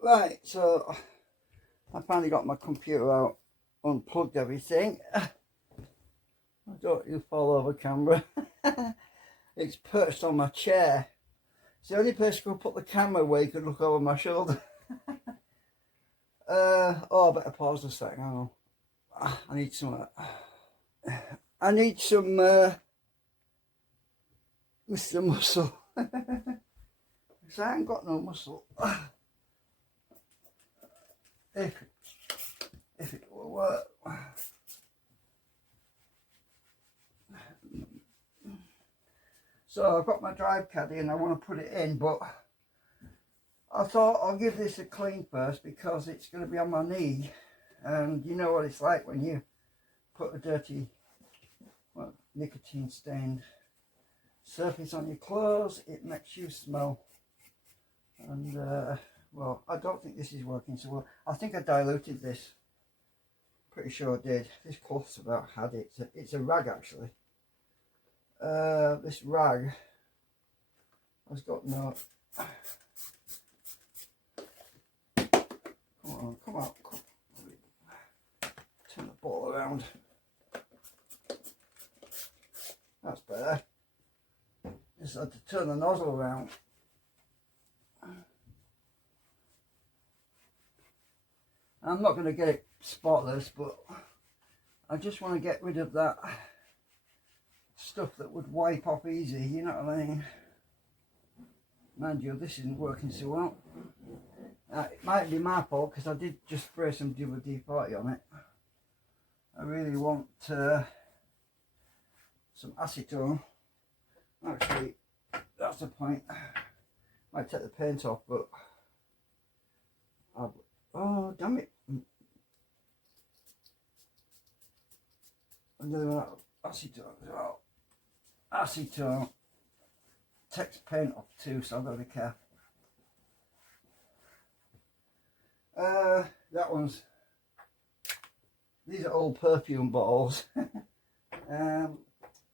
Right, so I finally got my computer out, unplugged everything. Don't you fall over camera. It's perched on my chair. It's the only place I could put the camera where you could look over my shoulder. Oh, I better pause a second. Hang on. I need some. I need some Mr. Muscle. Because I ain't got no muscle. If it will work. So I've got my drive caddy and I want to put it in, but I thought I'll give this a clean first because it's going to be on my knee, and you know what it's like when you put a dirty, well, nicotine stained surface on your clothes. It makes you smell, and well, I don't think this is working so well. I think I diluted this. Pretty sure I did. This cloth's about had it. It's a rag actually. This rag has got no. Come on. Turn the ball around. That's better. Just had to turn the nozzle around. I'm not going to get it spotless, but I just want to get rid of that stuff that would wipe off easy, you know what I mean? Mind you, this isn't working so well. It might be my fault because I did just spray some WD-40 on it. I really want some acetone. Actually, that's the point. Might take the paint off, but oh damn it! I'm doing that acetone as well. Acetone takes paint off too, so I've got to be careful. That one's. These are old perfume bottles.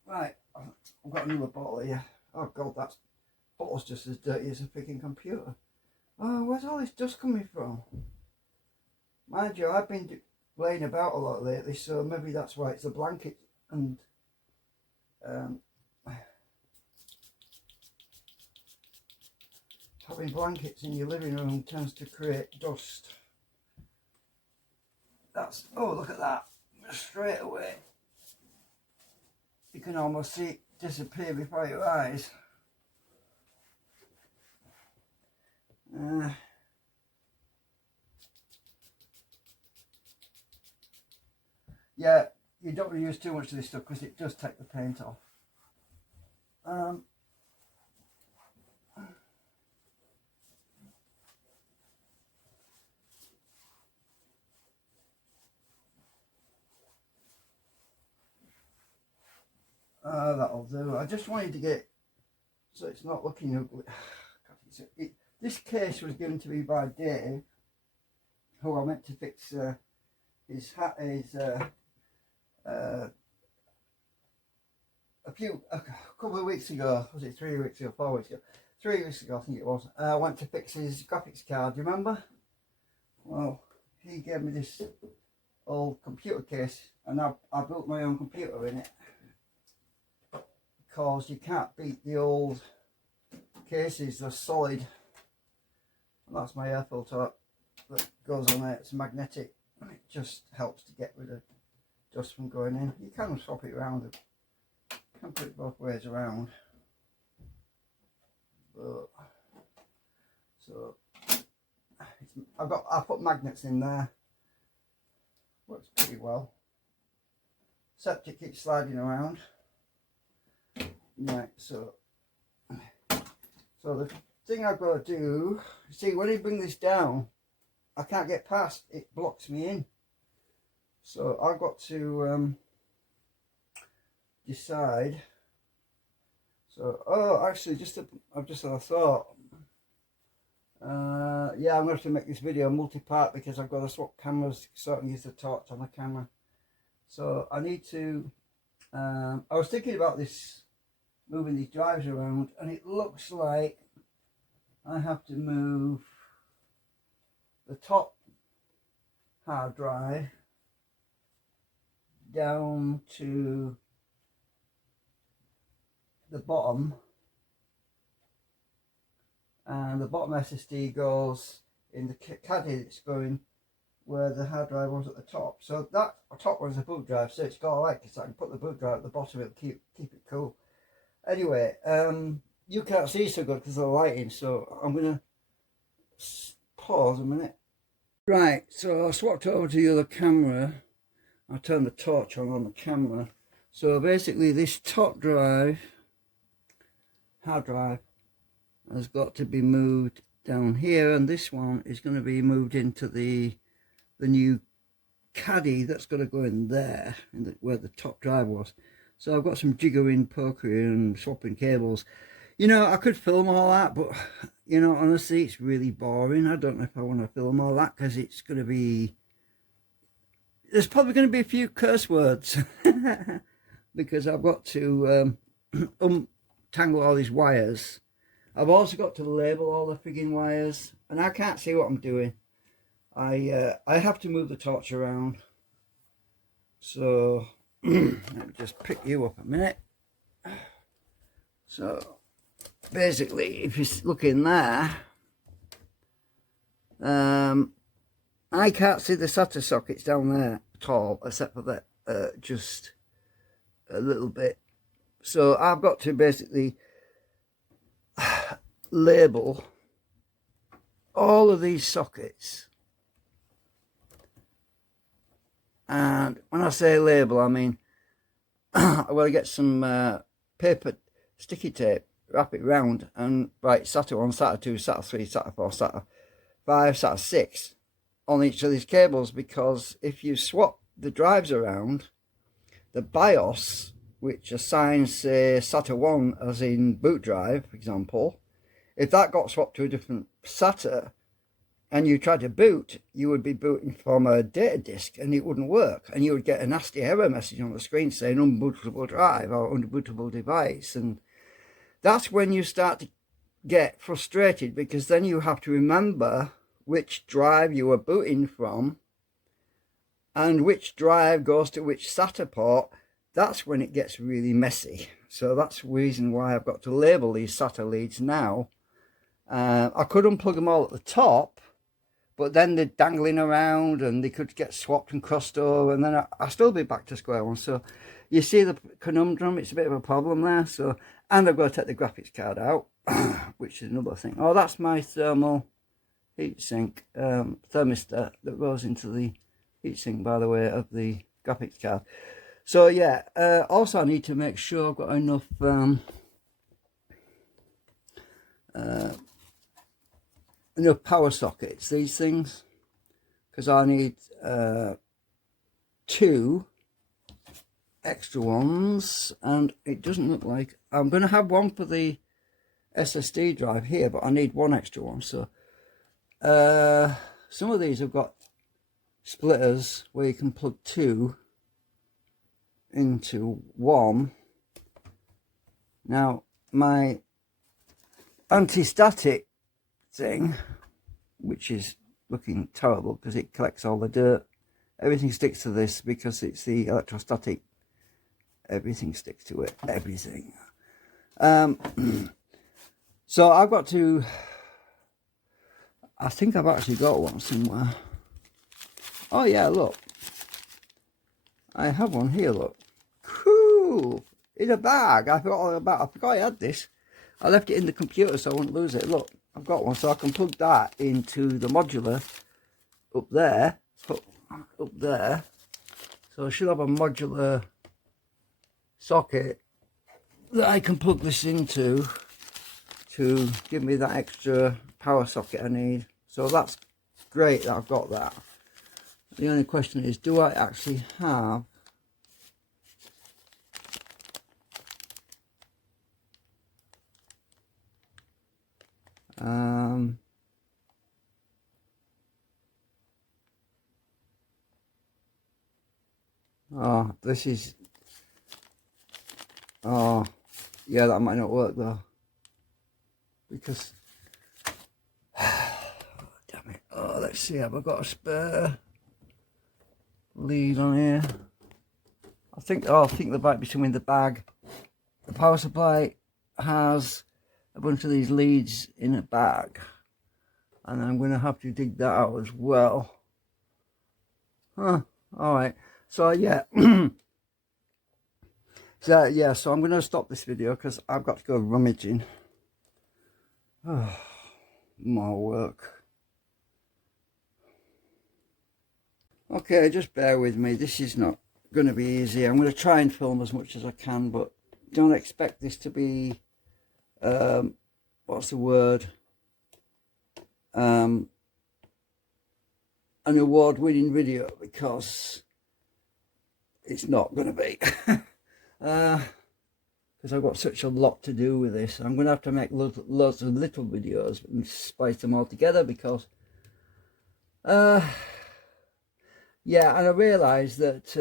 Right, I've got another bottle here. Oh god, that bottle's just as dirty as a freaking computer. Oh, where's all this dust coming from? Mind you, I've been laying about a lot lately, so maybe that's why. It's the blanket and having blankets in your living room tends to create dust. That's, oh look at that, straight away. You can almost see it disappear before your eyes. Yeah, you don't really use too much of this stuff because it does take the paint off. That'll do. I just wanted to get so it's not looking ugly. This case was given to me by Dave, who I meant to fix his hat. A couple of weeks ago, was it 3 weeks ago, 4 weeks ago? 3 weeks ago, I think it was. I went to fix his graphics card. Do you remember? Well, he gave me this old computer case, and I built my own computer in it. Because you can't beat the old cases, they're solid. And that's my air filter that goes on there. It's magnetic and it just helps to get rid of dust from going in. You can swap it around, you can put it both ways around. But, so I put magnets in there. Works pretty well. Except it keeps sliding around. Right, so the thing I've got to do, see, when you bring this down, I can't get past, it blocks me in. So I've got to decide. So, oh, actually, I've just had a thought. Yeah, I'm going to have to make this video multi-part because I've got to swap cameras so I can use the torch on the camera. So I need to, I was thinking about this, moving these drives around, and it looks like I have to move the top hard drive down to the bottom, and the bottom SSD goes in the caddy that's going where the hard drive was at the top. So that top one's a boot drive, so it's got a light, so I can put the boot drive at the bottom. It'll keep it cool. Anyway, you can't see so good because of the lighting, so I'm gonna pause a minute. Right, so I swapped over to the other camera. I turned the torch on the camera. So basically this top drive, hard drive, has got to be moved down here, and this one is going to be moved into the new caddy that's going to go in there, where the top drive was. So I've got some jiggering, pokering and swapping cables. You know, I could film all that, but you know, honestly, it's really boring. I don't know if I want to film all that, because it's going to be, there's probably going to be a few curse words because I've got to untangle all these wires. I've also got to label all the frigging wires, and I can't see what I'm doing. I have to move the torch around. So let me just pick you up a minute. So basically, if you look in there, I can't see the SATA sockets down there at all, except for that just a little bit. So I've got to basically label all of these sockets. And when I say label, I mean I will get some paper, sticky tape, wrap it round and write SATA 1, SATA 2, SATA 3, SATA 4, SATA 5, SATA 6 on each of these cables, because if you swap the drives around, the BIOS, which assigns say SATA 1 as in boot drive, for example, if that got swapped to a different SATA and you tried to boot, you would be booting from a data disk and it wouldn't work, and you would get a nasty error message on the screen saying unbootable drive or unbootable device. And that's when you start to get frustrated, because then you have to remember which drive you were booting from and which drive goes to which SATA port. That's when it gets really messy. So that's the reason why I've got to label these SATA leads now. I could unplug them all at the top, but then they're dangling around and they could get swapped and crossed over, and then I'll still be back to square one. So you see the conundrum, it's a bit of a problem there. So, and I've got to take the graphics card out, which is another thing. Oh, that's my thermal heatsink thermistor that goes into the heatsink, by the way, of the graphics card. So yeah, also I need to make sure I've got enough power sockets, these things, because I need 2 extra ones, and it doesn't look like I'm going to have one for the SSD drive here, but I need 1 extra one. So some of these have got splitters where you can plug 2 into 1. Now my anti-static thing, which is looking terrible because it collects all the dirt, everything sticks to this because it's the electrostatic, everything sticks to it, everything. So I've got to, I think I've actually got one somewhere. Oh yeah, look, I have one here, look. Cool, in a bag. I forgot I had this. I left it in the computer so I wouldn't lose it. Look, I've got one, so I can plug that into the modular up there, up there. So I should have a modular socket that I can plug this into to give me that extra power socket I need. So that's great that I've got that. The only question is, do I actually have oh, this is, oh yeah, that might not work though, because damn it, let's see, have I got a spare lead on here? I think there might be some in the bag. The power supply has a bunch of these leads in a bag, and I'm going to have to dig that out as well. All right, so yeah. So yeah, so I'm going to stop this video because I've got to go rummaging. Oh, more work. Okay, just bear with me. This is not going to be easy. I'm going to try and film as much as I can, but don't expect this to be what's the word, an award-winning video, because it's not going to be. Because I've got such a lot to do with this. I'm going to have to make lots of little videos and splice them all together, because yeah, and I realised that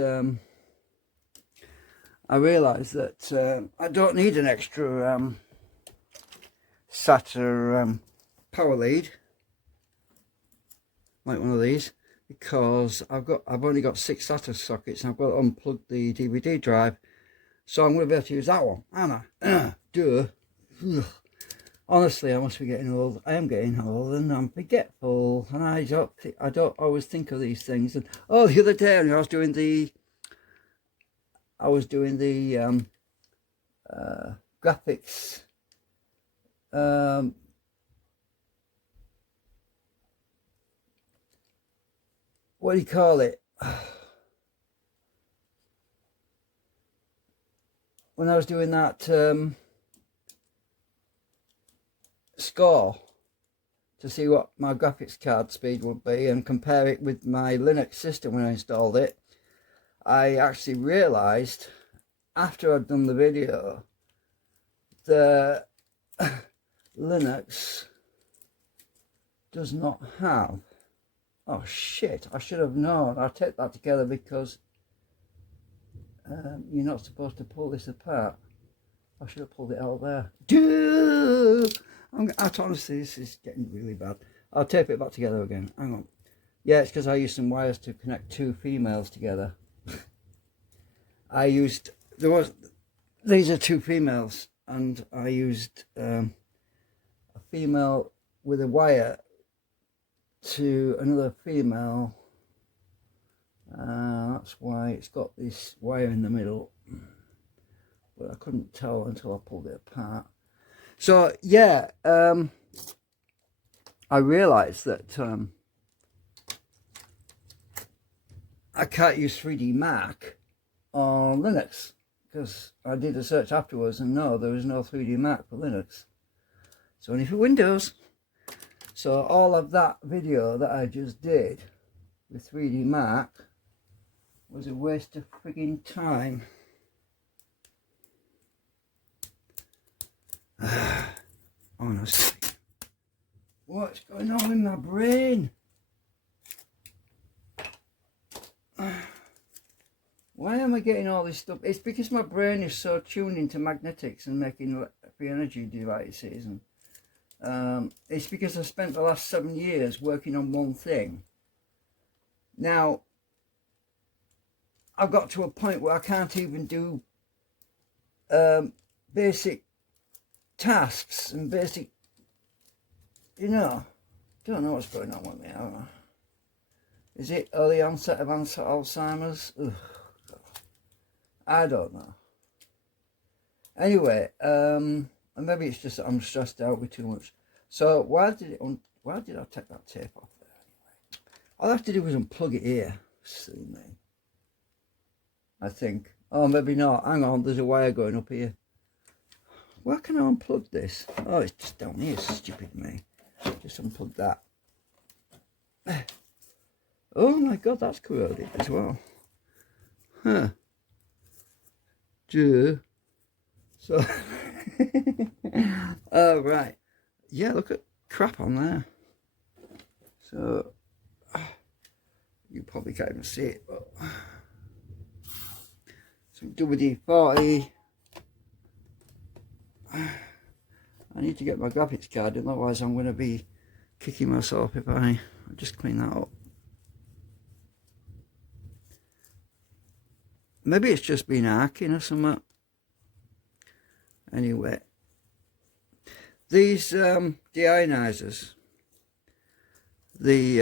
I don't need an extra SATA power lead like one of these, because I've only got 6 SATA sockets, and I've got to unplug the DVD drive, so I'm going to be able to use that one, aren't I? Duh. Honestly, I must be getting old. I am getting old, and I'm forgetful, and I don't always think of these things. And oh, the other day I was doing the graphics. What do you call it? When I was doing that score to see what my graphics card speed would be and compare it with my Linux system when I installed it, I actually realised after I'd done the video that Linux does not have, oh shit, I should have known. I'll take that together, because you're not supposed to pull this apart. I should have pulled it out there. Honestly, this is getting really bad. I'll tape it back together again. Hang on. Yeah, it's because I used some wires to connect 2 females together. These are 2 females, and I used a female with a wire to another female. That's why it's got this wire in the middle, but I couldn't tell until I pulled it apart. So yeah, I realized that I can't use 3D Mark on Linux, because I did a search afterwards, and no, there is no 3D Mark for Linux. It's only for Windows. So all of that video that I just did with 3D Mark was a waste of frigging time. Honestly, what's going on in my brain? Why am I getting all this stuff? It's because my brain is so tuned into magnetics and making free energy devices, and it's because I spent the last 7 years working on one thing. Now I've got to a point where I can't even do basic tasks and basic, don't know what's going on with me. Is it early onset of Alzheimer's? Ugh. I don't know. Anyway, and maybe it's just that I'm stressed out with too much. So why did I take that tape off there anyway? All I have to do is unplug it here. Silly me. I think. Oh, maybe not. Hang on, there's a wire going up here. Where can I unplug this? Oh, it's just down here, stupid me. Just unplug that. Oh my god, that's corroded as well. Huh. So, oh right. Yeah, look at crap on there. So, you probably can't even see it, but some WD-40. I need to get my graphics card in, otherwise I'm going to be kicking myself if I I'll just clean that up. Maybe it's just been arcing or something. Anyway, these deionizers, they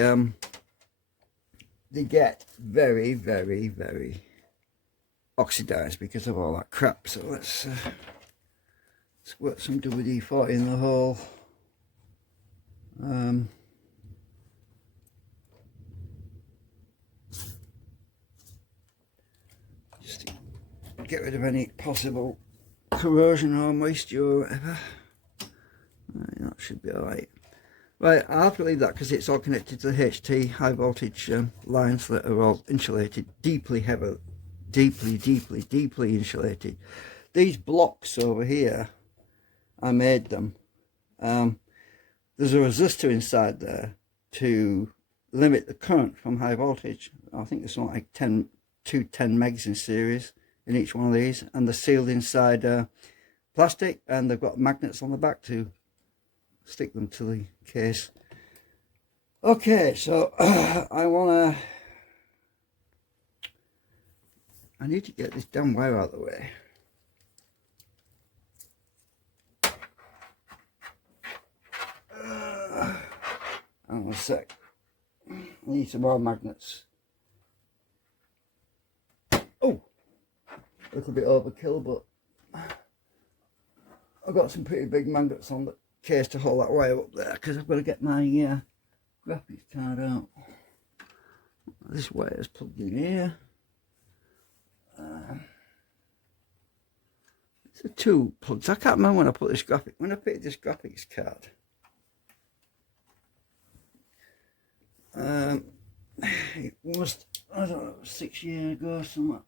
get very, very, very oxidized because of all that crap. So let's squirt some WD-40 in the hole. Just to get rid of any possible corrosion or moisture or whatever. Right, that should be alright. Right, I have to leave that because it's all connected to the HT high voltage lines that are all insulated, deeply insulated. These blocks over here, I made them. There's a resistor inside there to limit the current from high voltage. I think there's something like 10 megs in series in each one of these, and they're sealed inside plastic, and they've got magnets on the back to stick them to the case. Okay, so I need to get this damn wire out of the way. Hang on a sec. I need some more magnets. Oh, a little bit overkill, but I've got some pretty big magnets on the case to hold that wire up there, because I've got to get my graphics card out. This wire is plugged in here. It's the two plugs. I can't remember when I put this picked this graphics card. It was, I don't know, 6 years ago or something.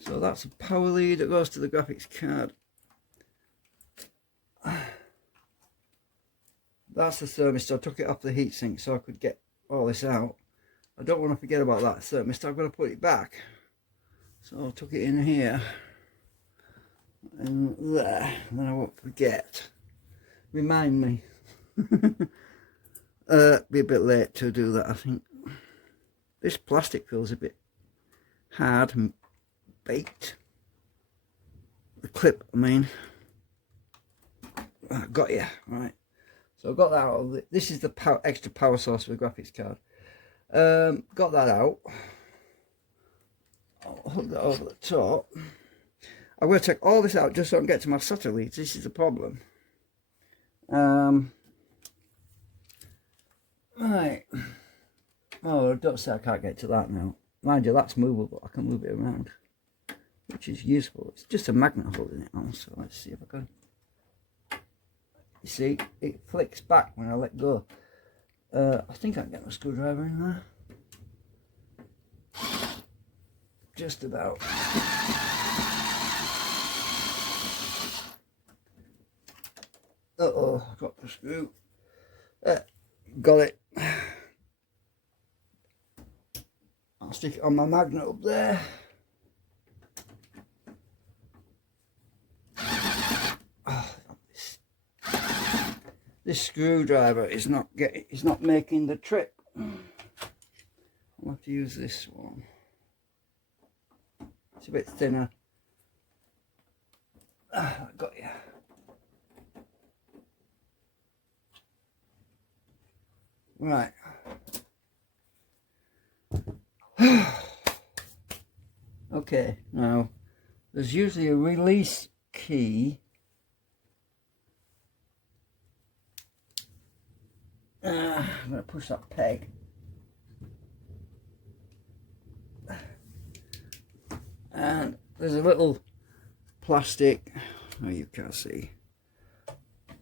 So that's a power lead that goes to the graphics card. That's the thermistor. I took it off the heatsink so I could get all this out. I don't want to forget about that thermistor. I've got to put it back. So I took it in here and there. Then I won't forget. Remind me. Be a bit late to do that, I think. This plastic feels a bit hard and baked. The clip, I mean. Got you, right. So I've got that out of it. This is the extra power source for the graphics card. Got that out. I'll hook that over the top. I'm going to take all this out just so I can get to my solder leads. This is the problem. Right. Oh, don't say I can't get to that now. Mind you, that's movable. I can move it around, which is useful. It's just a magnet holding it on. So let's see if I can. You see, it flicks back when I let go. I think I can get my screwdriver in there. Just about. Uh-oh, I got the screw. Got it. I'll stick it on my magnet up there. This screwdriver is not making the trip. I'll have to use this one. It's a bit thinner. Got you. Right. Okay, now there's usually a release key. I'm going to push that peg. And there's a little plastic, oh, you can't see,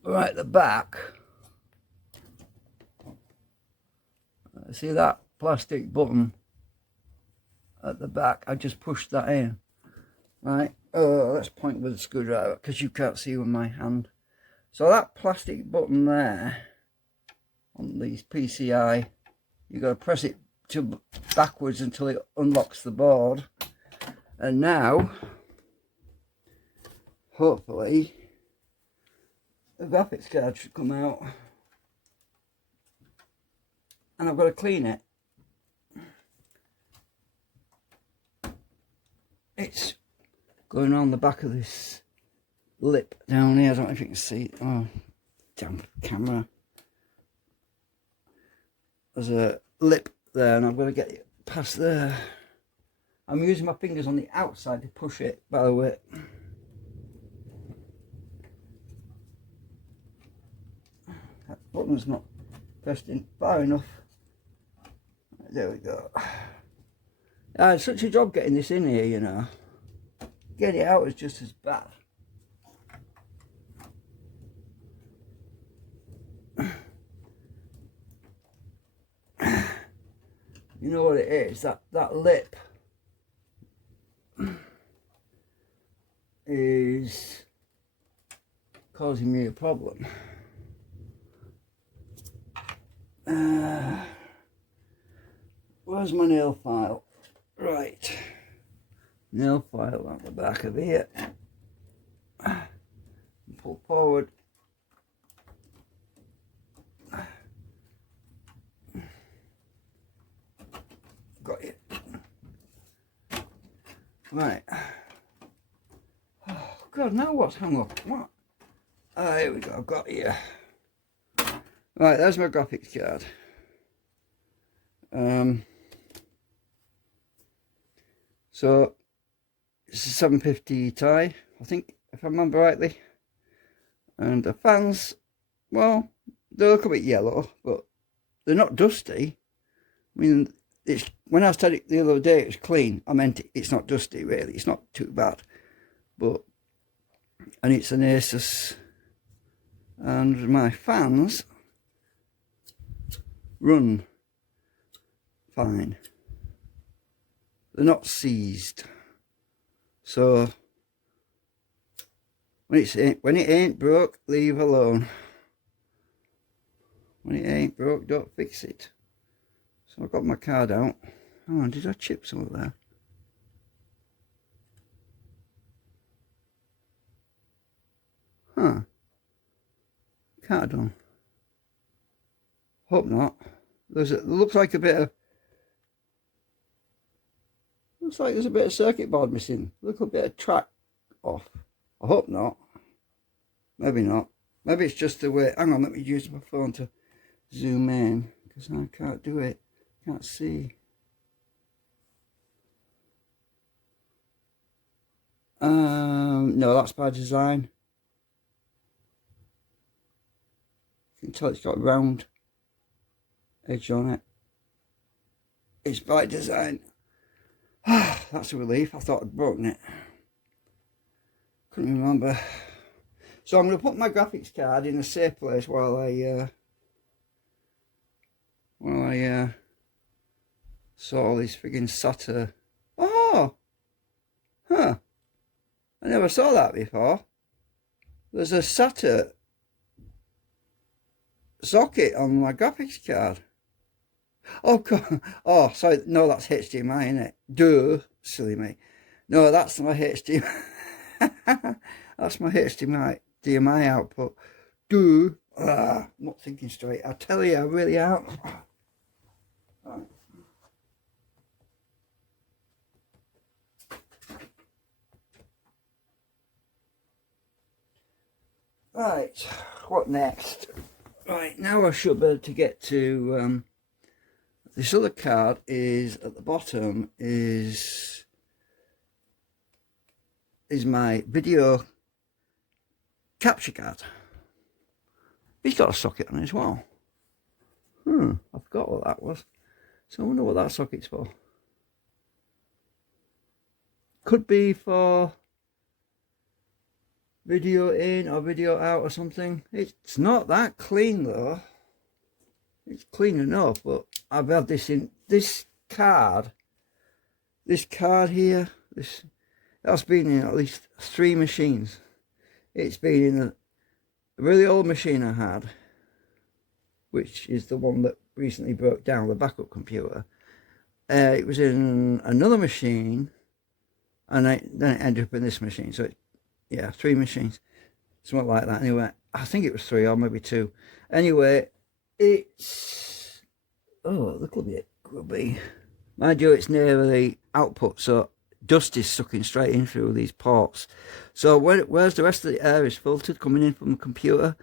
right at the back. See that plastic button at the back? I just pushed that in. Right, let's point with the screwdriver because you can't see with my hand. So that plastic button there on these PCI, you got to press it backwards until it unlocks the board. And now, hopefully, the graphics card should come out. and I've got to clean it. It's going around the back of this lip down here. I don't know if you can see it. Oh, damn camera. There's a lip there, and I've got to get it past there. I'm using my fingers on the outside to push it, by the way. That button's not pressed in far enough. There we go. I had such a job getting this in here, you know. Getting it out is just as bad. You know what it is? That lip is causing me a problem. Where's my nail file? Right. Nail file on the back of here. Pull forward. Got it. Right. Oh God, now what's hung up? What? Ah, here we go, I've got it here. Right, there's my graphics card. So it's a 750 Ti, I think, if I remember rightly. And the fans, well, they look a bit yellow, but they're not dusty. I mean, it's, when I said it the other day, it was clean. I meant it's not dusty, really. It's not too bad. But, and it's an Asus. And my fans run fine. They're not seized. So when it ain't broke, leave alone. When it ain't broke, don't fix it. So I've got my card out. Oh, did I chip some of that? Huh. Card on. Hope not. There looks like a bit of. Looks like there's a bit of circuit board missing. Look, a bit of track off. I hope not. Maybe not. Maybe it's just the way. Hang on, let me use my phone to zoom in because I can't do it. Can't see. No, that's by design. You can tell it's got a round edge on it. It's by design. That's a relief. I thought I'd broken it. Couldn't remember. So I'm going to put my graphics card in a safe place while I saw all these friggin' SATA. Oh! Huh. I never saw that before. There's a SATA socket on my graphics card. Oh, God. Oh, sorry. No, that's HDMI, isn't it? Duh. Silly me. No, that's my HDMI. That's my HDMI output. Duh. I'm not thinking straight. I tell you, I really am. Right, what next? Right, now I should be able to get to this other card. Is at the bottom is my video capture card. He's got a socket on it as well. I forgot what that was. So I wonder what that socket's for. Could be for video in or video out or something. It's not that clean though. It's clean enough, but I've had this in this card here. That's been in at least 3 machines. It's been in a really old machine I had, which is the one that recently broke down, the backup computer. It was in another machine, and then it ended up in this machine. So yeah, 3 machines, something like that. Anyway, I think it was 3 or maybe 2. Anyway, it's oh, a little bit grubby. Mind you, it's near the output, so dust is sucking straight in through these ports. So whereas the rest of the air is filtered coming in from the computer,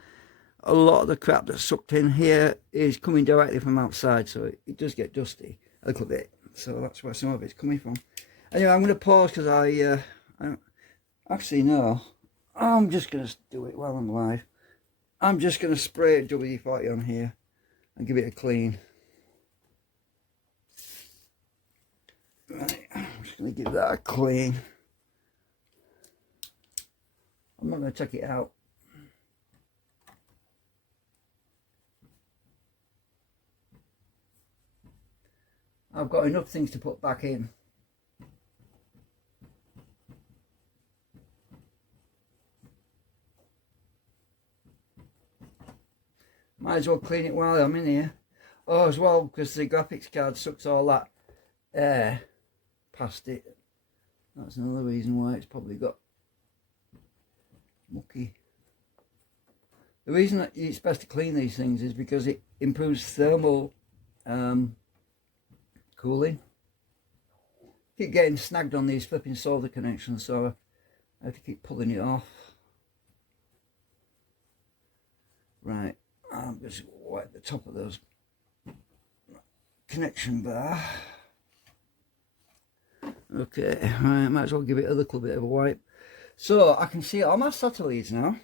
a lot of the crap that's sucked in here is coming directly from outside, so it does get dusty a little bit. So that's where some of it's coming from. Anyway, I'm going to pause because I actually no, I'm just going to do it while I'm live. I'm just going to spray WD-40 on here and give it a clean. Right, I'm just going to give that a clean. I'm not going to take it out. I've got enough things to put back in. Might as well clean it while I'm in here. Oh, as well, because the graphics card sucks all that air past it. That's another reason why it's probably got mucky. The reason that it's best to clean these things is because it improves thermal cooling. Keep getting snagged on these flipping solder connections, so I have to keep pulling it off. Right, I'm just wipe the top of those connection bar. Okay, right, might as well give it a little bit of a wipe. So I can see all my satellites now.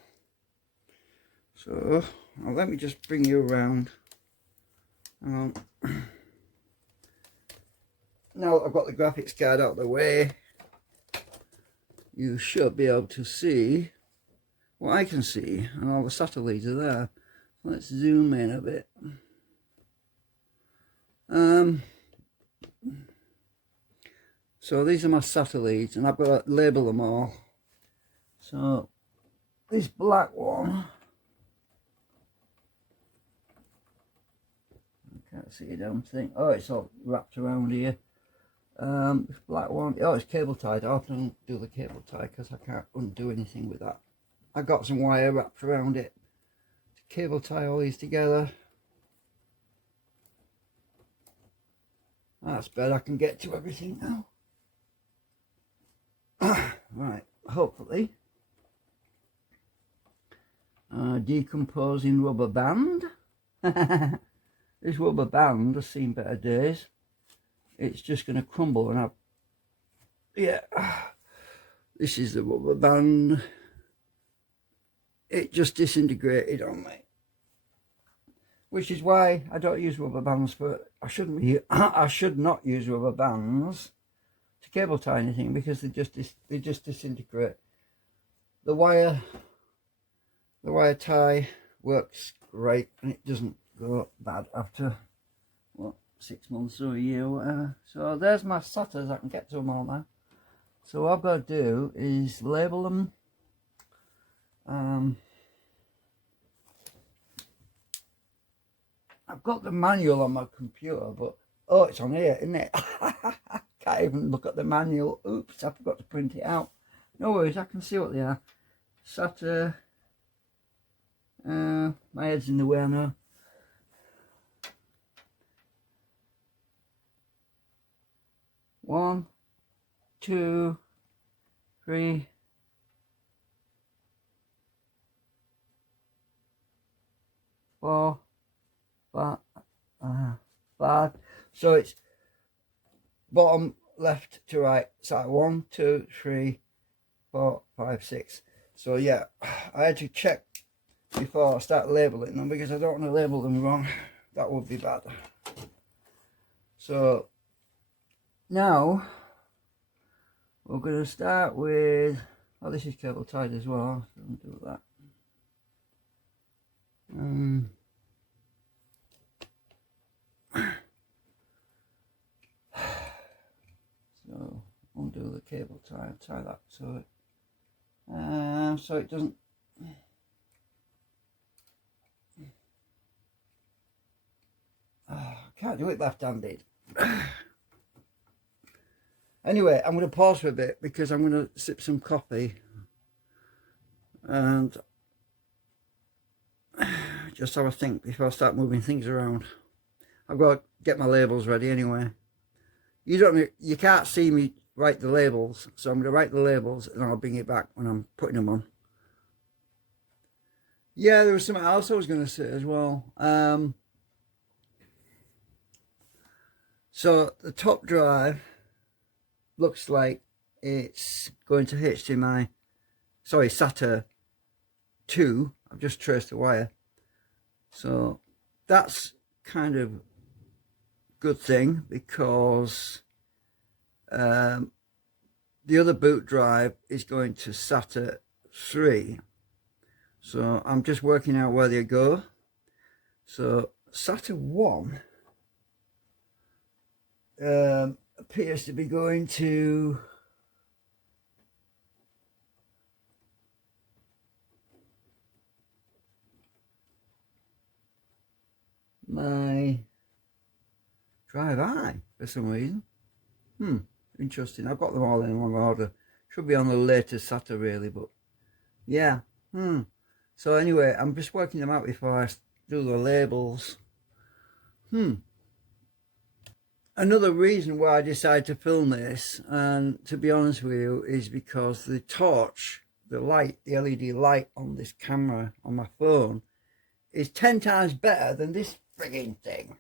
So now let me just bring you around. Now I've got the graphics card out of the way, you should be able to see what I can see, and all the satellites are there. Let's zoom in a bit. So these are my satellites, and I've got to label them all. So this black one, I can't see a damn thing. Oh, it's all wrapped around here. This black one, oh, it's cable tied. I have to undo the cable tie because I can't undo anything with that. I got some wire wrapped around it to cable tie all these together. That's better. I can get to everything now. Right, hopefully. Decomposing rubber band. This rubber band has seen better days. It's just going to crumble, and yeah, this is the rubber band. It just disintegrated on me, which is why I don't use rubber bands for. I should not use rubber bands to cable tie anything, because they just disintegrate. The wire tie works great, and it doesn't go bad after what, 6 months or a year or whatever. So there's my SATAs. I can get to them all now. So what I've got to do is label them. I've got the manual on my computer, but oh, it's on here, isn't it? Can't even look at the manual. Oops, I forgot to print it out. No worries, I can see what they are. SATA. My head's in the way now. One, 2, 3, 4, 5. So it's bottom left to right. So 1, 2, 3, 4, 5, 6. So yeah, I had to check before I start labeling them, because I don't want to label them wrong. That would be bad. So now we're going to start with, oh, this is cable tied as well, so I'll do that. So undo the cable tie, tie that to it, so it doesn't. I can't do it left-handed. Anyway, I'm going to pause for a bit because I'm going to sip some coffee and just have a think before I start moving things around. I've got to get my labels ready anyway. You can't see me write the labels, so I'm going to write the labels and I'll bring it back when I'm putting them on. Yeah, there was something else I was going to say as well. So the top drive looks like it's going to HDMI, sorry, SATA 2. I've just traced the wire. So that's kind of good thing, because the other boot drive is going to SATA 3. So I'm just working out where they go. So SATA 1 appears to be going to my drive I for some reason. Interesting. I've got them all in one order. Should be on the latest SATA really, but yeah. So anyway, I'm just working them out before I do the labels. Another reason why I decided to film this, and to be honest with you, is because the torch, the light, the LED light on this camera on my phone is 10 times better than this frigging thing.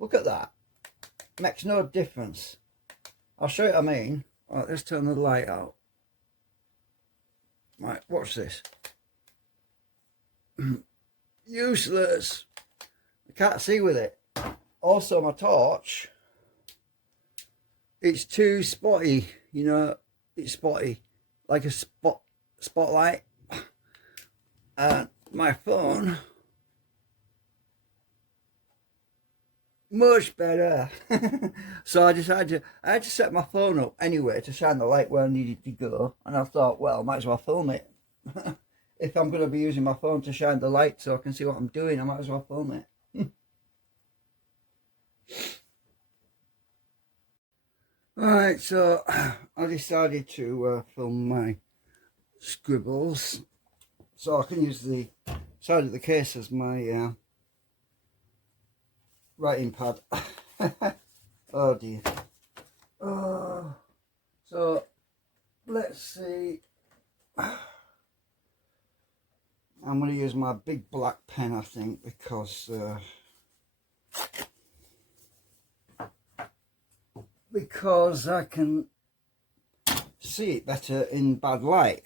Look at that. Makes no difference. I'll show you what I mean. Right, let's turn the light out. Right, watch this. Useless. I can't see with it. Also, my torch, it's too spotty, you know, it's spotty, like a spotlight. And my phone, much better. So I had to set my phone up anyway to shine the light where I needed to go. And I thought, well, I might as well film it. If I'm going to be using my phone to shine the light so I can see what I'm doing, I might as well film it. Alright, so I decided to film my scribbles, so I can use the side of the case as my writing pad. Oh dear. Oh, so let's see. I'm going to use my big black pen, I think, because I can see it better in bad light.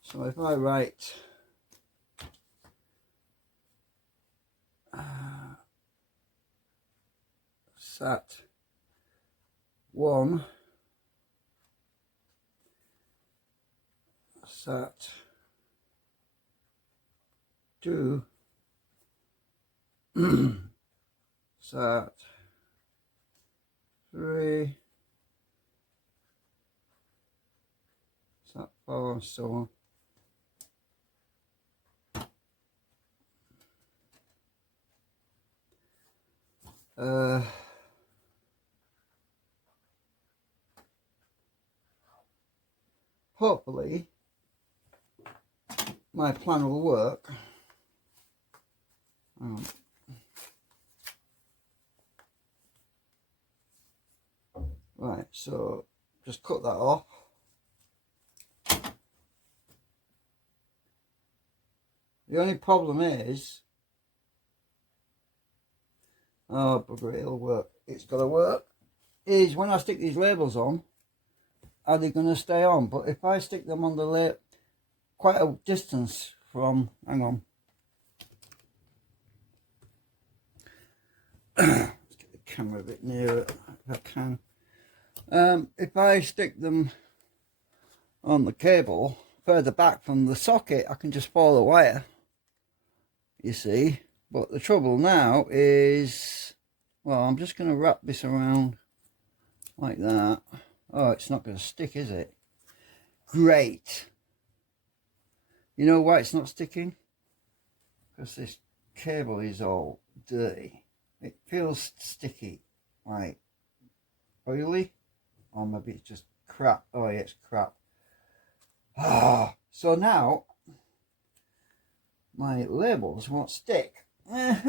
So if I write SAT 1, SAT 2, SAT 3, SAT 4, and so on. Hopefully my plan will work. Right, so just cut that off. The only problem is, oh bugger it, it'll work. It's got to work. Is when I stick these labels on, are they going to stay on? But if I stick them on the quite a distance from, hang on. Let's get the camera a bit nearer if I can. If I stick them on the cable further back from the socket, I can just follow the wire, you see. But the trouble now is, well, I'm just going to wrap this around like that. Oh, it's not going to stick, is it? Great. You know why it's not sticking? Because this cable is all dirty. It feels sticky, like oily. Or maybe it's just crap. Oh yeah, it's crap. So now my labels won't stick. Hang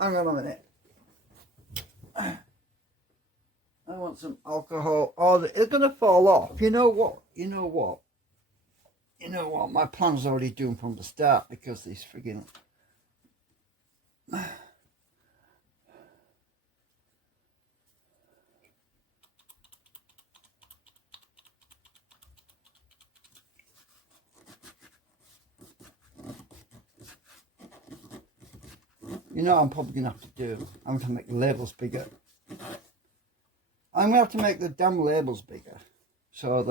on a minute. I want some alcohol. Oh, it's going to fall off. You know what? You know what? You know what? My plan's already doomed from the start because these friggin'... You know what I'm probably going to have to do? I'm going to make the labels bigger. I'm going to have to make the damn labels bigger. So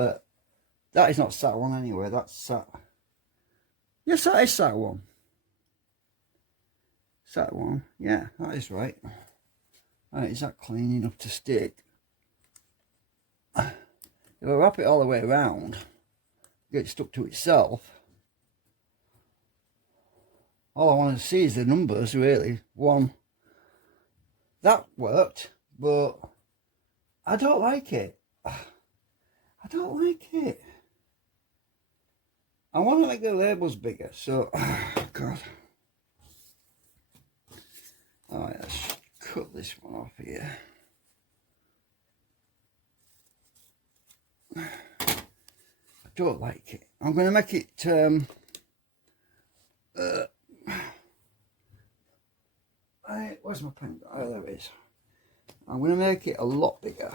that is not sat one anyway. That's sat... Yes, that is sat one. Sat one. Yeah, that is right. Right, is that clean enough to stick? If I wrap it all the way around, get it stuck to itself, all I want to see is the numbers, really. One. That worked, but I don't like it. I don't like it. I want to make the labels bigger, so... Oh, God. Alright, let's cut this one off here. I don't like it. I'm going to make it... where's my pen? Oh, there it is. I'm going to make it a lot bigger.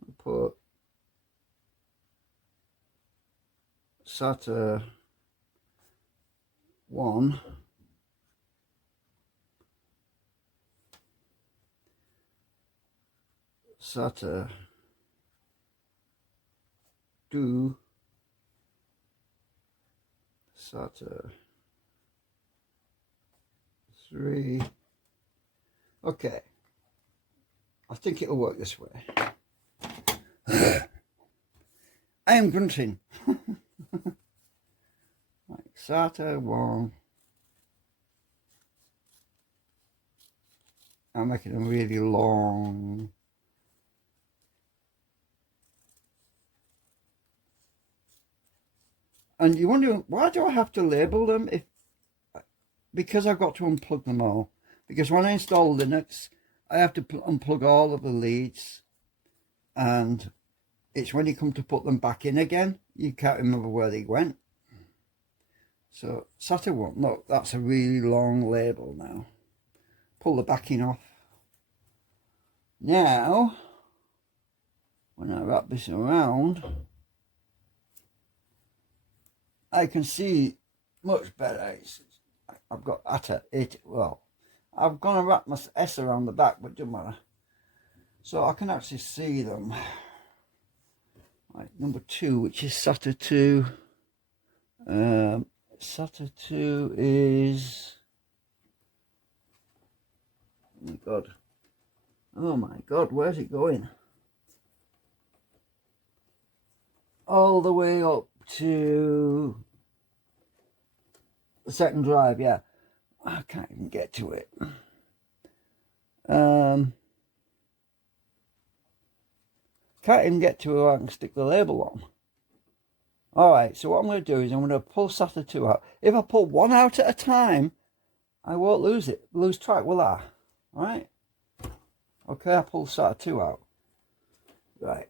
I'll put SATA 1, SATA 2, SATA 3. Okay, I think it'll work this way. I am grunting. Like SATA 1. I'm making them really long. And you're wondering, why do I have to label them? Because I've got to unplug them all. Because when I install Linux, I have to unplug all of the leads. And it's when you come to put them back in again, you can't remember where they went. So SATA 1, look, that's a really long label now. Pull the backing off. Now, when I wrap this around, I can see much better. I've got ATA 8. Well, I'm going to wrap my S around the back, but it doesn't matter. So I can actually see them. Right, number 2, which is SATA 2. SATA 2 is... Oh my God. Oh my God, where's it going? All the way up to the second drive, yeah. I can't even get to it. Can't even get to where I can stick the label on. Alright, so what I'm going to do is I'm going to pull SATA 2 out. If I pull one out at a time, I won't lose track, will I? Alright. Okay, I pull SATA 2 out. Right.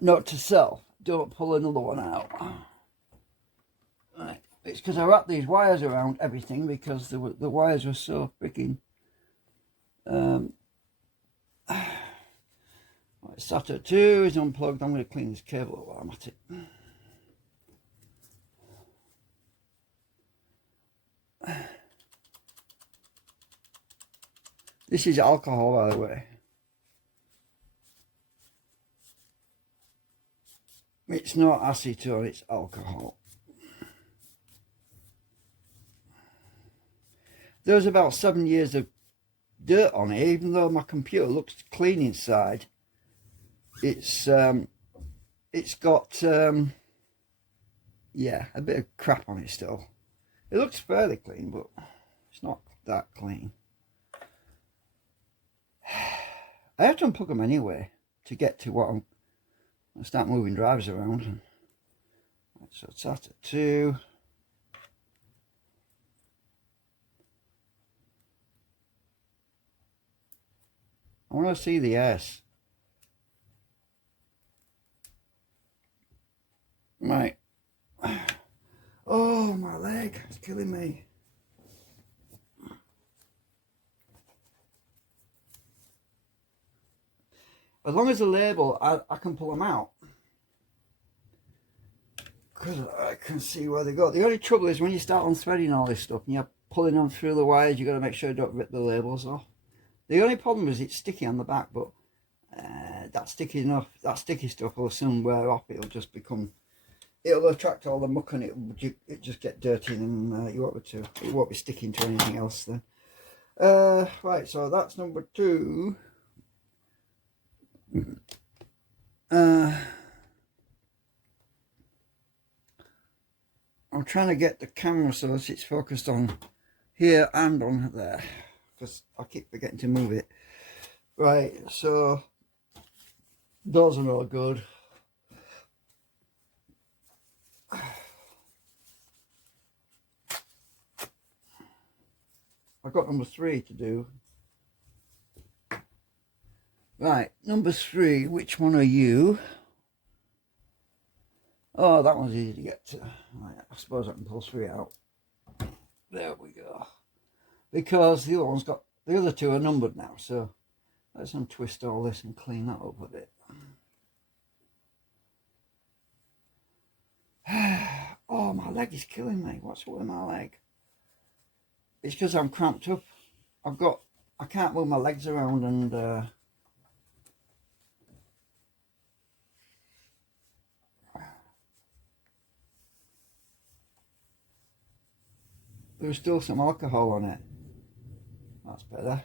Note to self, don't pull another one out. Right. It's because I wrapped these wires around everything because the wires were so freaking... SATA 2 is unplugged. I'm going to clean this cable while I'm at it. This is alcohol, by the way. It's not acetone, it's alcohol. There's about 7 years of dirt on it, even though my computer looks clean inside. It's got yeah, a bit of crap on it still. It looks fairly clean, but it's not that clean. I have to unplug them anyway to get to what I start moving drives around. So SATA 2. I want to see the S. Right. Oh, my leg. It's killing me. As long as the label, I can pull them out. Because I can see where they go. The only trouble is when you start unthreading all this stuff and you're pulling them through the wires, you've got to make sure you don't rip the labels off. The only problem is it's sticky on the back, but that sticky stuff will soon wear off. It'll just become, it'll attract all the muck and it just get dirty, and you want it to. It won't be sticking to anything else then. Right, so that's number 2. I'm trying to get the camera so that it's focused on here and on there, because I keep forgetting to move it. Right, so those are all good. I've got number 3 to do. Right, number 3, which one are you? Oh, that one's easy to get to. Right, I suppose I can pull 3 out. There we go. Because the other 2 are numbered now, so let's untwist all this and clean that up a bit. Oh, my leg is killing me. What's with my leg? It's because I'm cramped up. I can't move my legs around, and there's still some alcohol on it. That's better.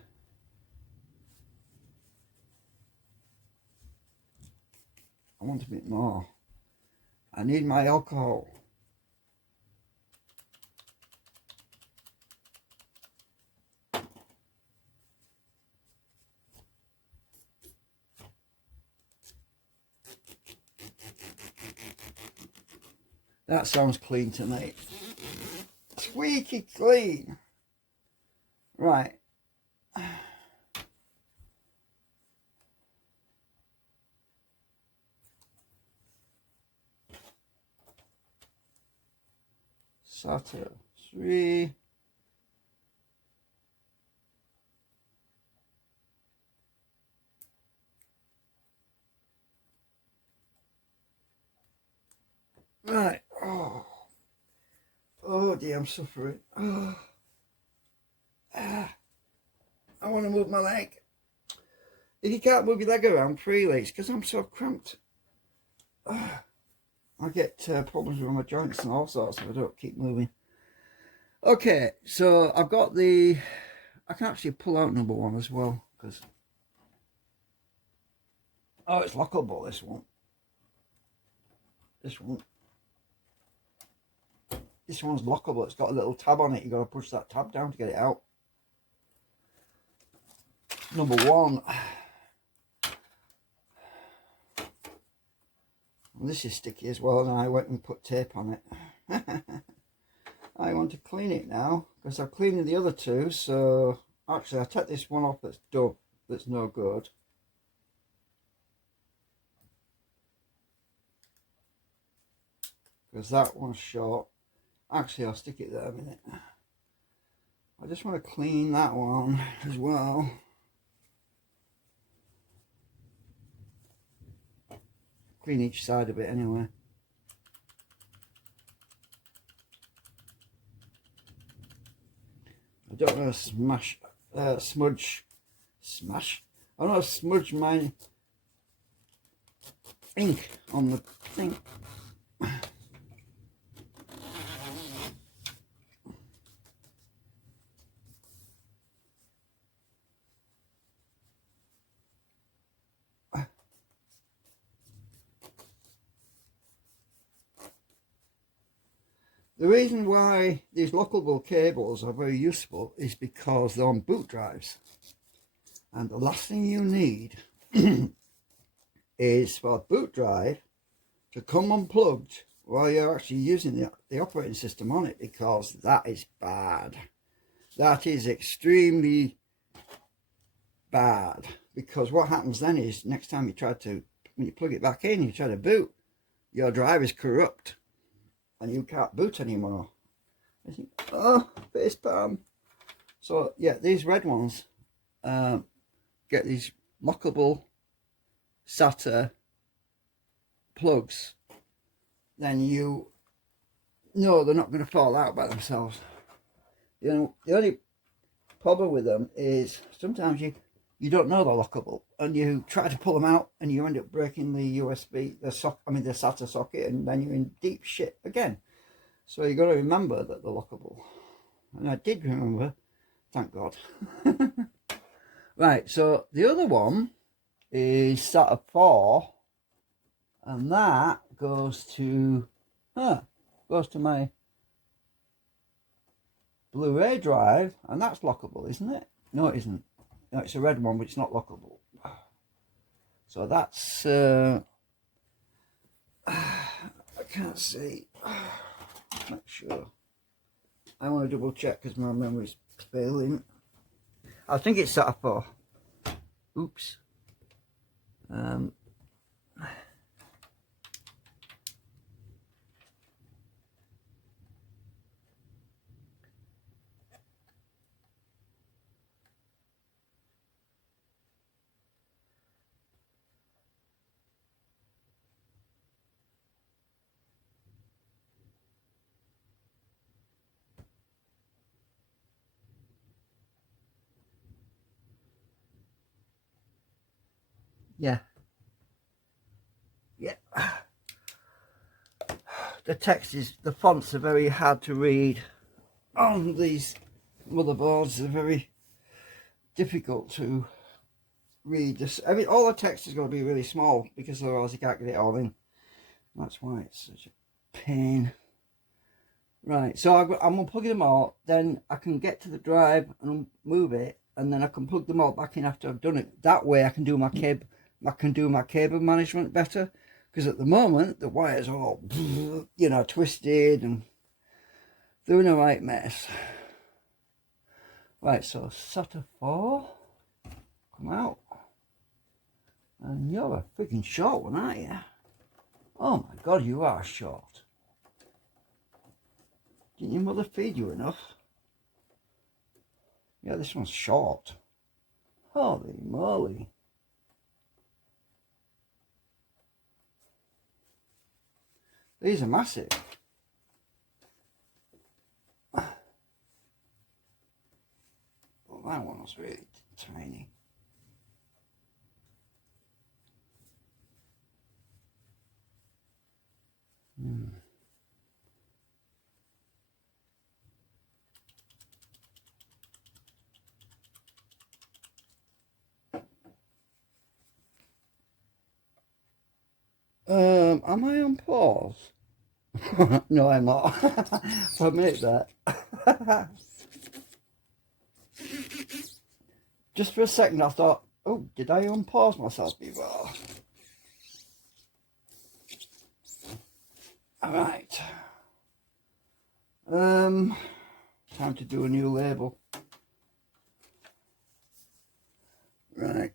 I want a bit more. I need my alcohol. That sounds clean to me. Squeaky clean. Right. SATA 3. Right. Oh dear, I'm suffering. Oh. I want to move my leg. If you can't move your leg around freely, it's because I'm so cramped. I get problems with my joints and all sorts if I don't keep moving. Okay, so I've got I can actually pull out number 1 as well, because it's lockable, this one. This one's lockable. It's got a little tab on it. You've got to push that tab down to get it out. Number 1. And this is sticky as well, and I went and put tape on it. I want to clean it now, because I've cleaned the other 2. So actually I'll take this one off that's done, that's no good. Because that one's short. Actually, I'll stick it there a minute. I just want to clean that one as well. Clean each side of it anyway. I don't want to smudge I don't want to smudge my ink on the thing. The reason why these lockable cables are very useful is because they're on boot drives. And the last thing you need is for a boot drive to come unplugged while you're actually using the operating system on it, because that is bad. That is extremely bad, because what happens then is next time you try to, when you plug it back in, you try to boot, your drive is corrupt and you can't boot anymore. I think, oh, face palm. So yeah, these red ones get these lockable SATA plugs, then you know they're not going to fall out by themselves. You know, the only problem with them is sometimes you don't know they're lockable, and you try to pull them out and you end up breaking the USB, the SATA socket, and then you're in deep shit again. So you got to remember that they're lockable, and I did remember, thank God. Right, so the other one is SATA 4, and that goes to my Blu-ray drive, and that's lockable, isn't it? No, it isn't. No, it's a red one, but it's not lockable. So that's I can't see. Not sure. I want to double check because my memory's failing. I think it's SATA 4. Oops. Yeah. Yeah. The fonts are very hard to read on these motherboards. They're very difficult to read. All the text is going to be really small because otherwise you can't get it all in. That's why it's such a pain. Right, so I'm unplugging them all, then I can get to the drive and move it, and then I can plug them all back in after I've done it. That way I can do my cable management better, because at the moment the wires are all, you know, twisted and they're in a right mess. Right, so SATA 4, come out. And you're a freaking short one, aren't you? Oh my God, you are short. Didn't your mother feed you enough? Yeah, this one's short. Holy moly. These are massive. Well, that one was really tiny. Am I on pause? No, I'm not. For a minute there. Just for a second I thought, oh, did I unpause myself before? Alright. Time to do a new label. Right.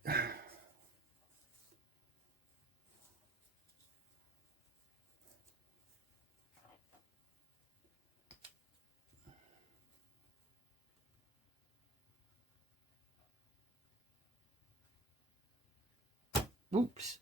Oops.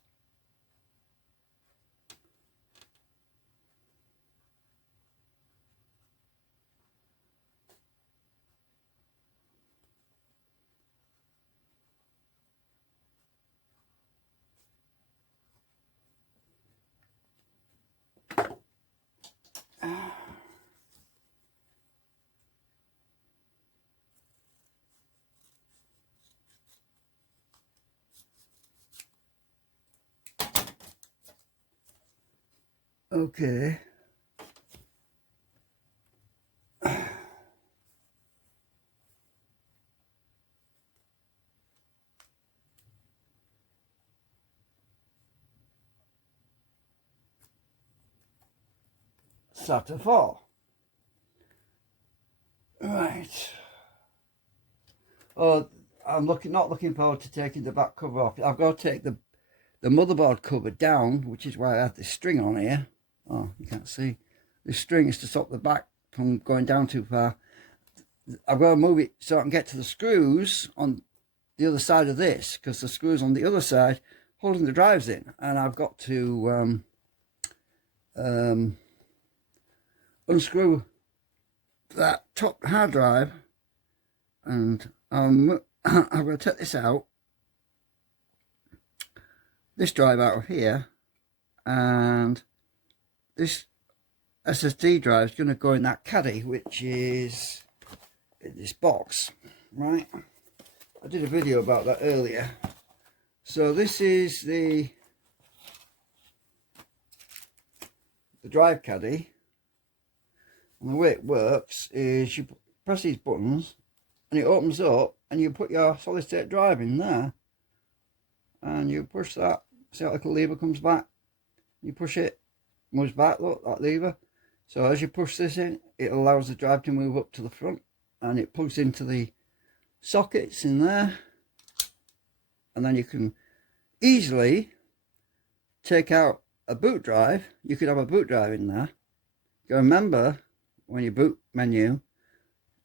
Okay. SATA 4. Right. Oh, I'm not looking forward to taking the back cover off. I've got to take the motherboard cover down, which is why I have this string on here. Oh, you can't see. This string is to stop the back from going down too far. I've got to move it so I can get to the screws on the other side of this, because the screws on the other side holding the drives in, and I've got to unscrew that top hard drive, and I'm going to take this drive out of here, and this SSD drive is going to go in that caddy, which is in this box, right? I did a video about that earlier. So this is the drive caddy, and the way it works is you press these buttons and it opens up, and you put your solid state drive in there, and you push that. See how the lever comes back? You push it, moves back, look, that lever. So as you push this in, it allows the drive to move up to the front, and it plugs into the sockets in there, and then you can easily take out a boot drive. You could have a boot drive in there. You remember, when you boot menu,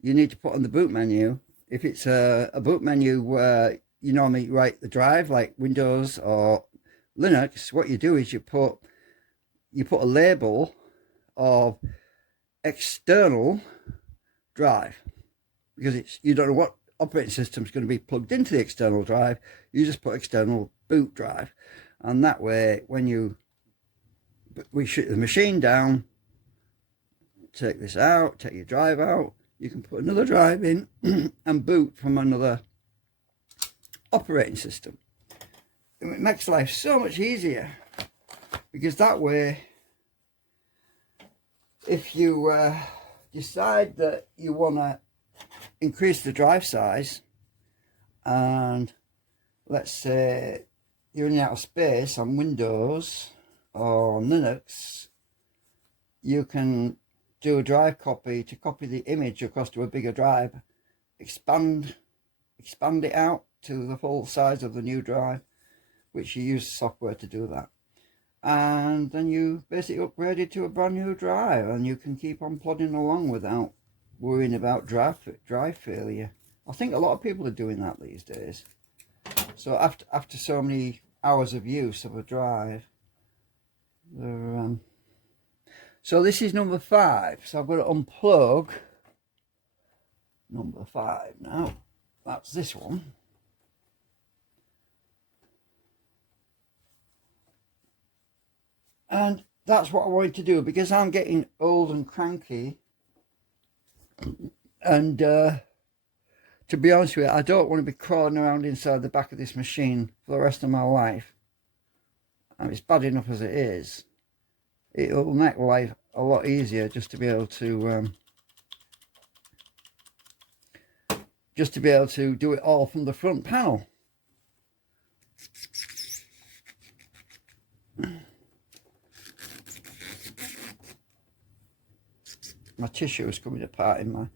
you need to put on the boot menu, if it's a boot menu where you normally write the drive, like Windows or Linux, what you do is you put a label of external drive, because you don't know what operating system is going to be plugged into the external drive. You just put external boot drive, and that way when we shut the machine down, take this out, take your drive out, you can put another drive in and boot from another operating system. It makes life so much easier, because that way, if you decide that you want to increase the drive size, and let's say you're running out of space on Windows or Linux, you can do a drive copy to copy the image across to a bigger drive, expand it out to the full size of the new drive, which you use software to do that, and then you basically upgrade it to a brand new drive, and you can keep on plodding along without worrying about drive failure. I think a lot of people are doing that these days. So after so many hours of use of a drive, so this is number 5. So I've got to unplug number 5 now. That's this one. And that's what I wanted to do, because I'm getting old and cranky, and to be honest with you, I don't want to be crawling around inside the back of this machine for the rest of my life. And it's bad enough as it is. It'll make life a lot easier just to be able to do it all from the front panel. My tissue is coming apart in my...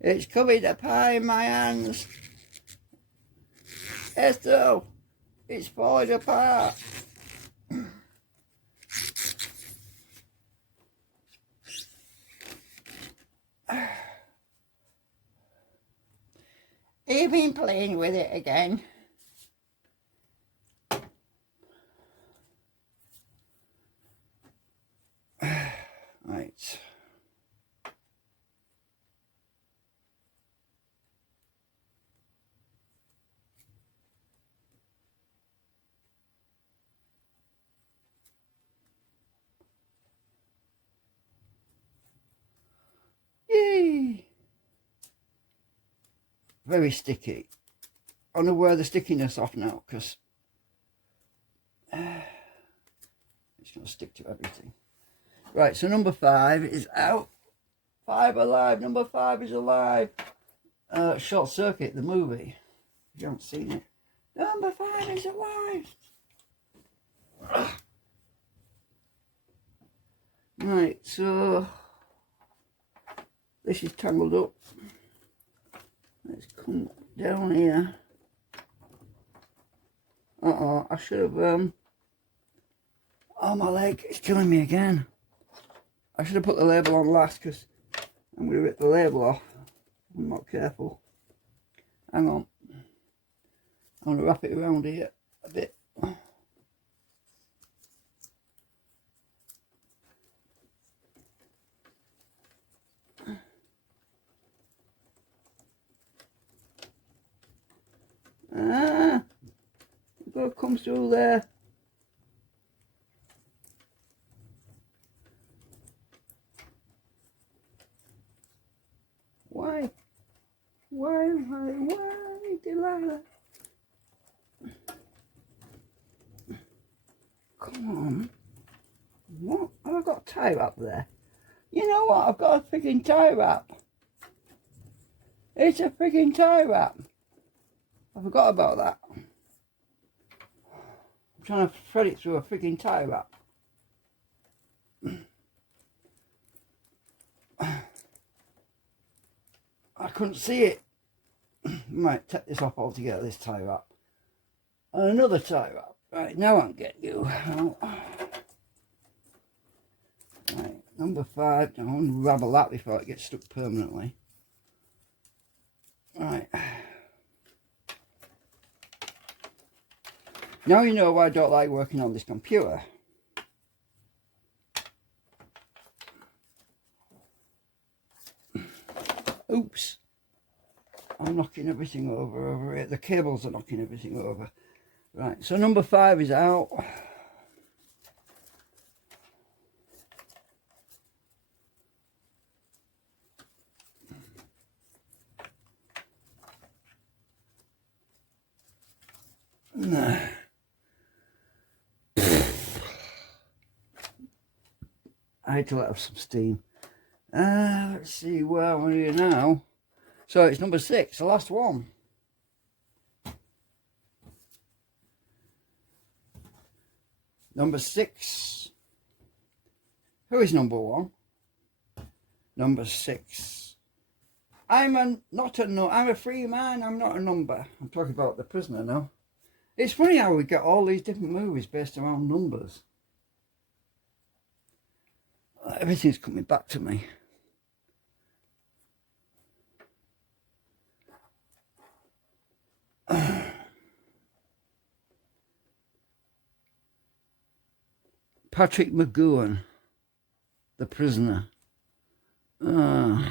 It's coming apart in my hands. Esther, it's falling apart. You've been playing with it again. Right. Yay! Very sticky. I'm going to wear the stickiness off now, because it's going to stick to everything. Right, so number 5 is out. 5 alive. Number 5 is alive. Short Circuit, the movie. If you haven't seen it. Number 5 is alive. Right, so This is tangled up. Let's come down here. I should have, oh, my leg, it's killing me again. I should have put the label on last because I'm going to rip the label off. I'm not careful. Hang on. I'm going to wrap it around here a bit. It gotta come through there. Why, Delilah? Come on. What? Have I got a tie wrap there? You know what? I've got a freaking tie wrap. It's a freaking tie wrap. I forgot about that. I'm trying to thread it through a freaking tie wrap. I couldn't see it. Might take this off altogether, this tie wrap. And another tie wrap. Right, now I'm getting you. Right, number 5. I want to unravel that before it gets stuck permanently. Right. Now you know why I don't like working on this computer. Oops. I'm knocking everything over here. The cables are knocking everything over. Right, so number 5 is out. I had to let off some steam. Let's see where we're here now. So it's number 6, the last one. Number 6. Who is number 1? Number 6. I'm a free man. I'm not a number. I'm talking about The Prisoner now. It's funny how we get all these different movies based around numbers. Everything's coming back to me. Patrick McGoohan, The Prisoner. Right.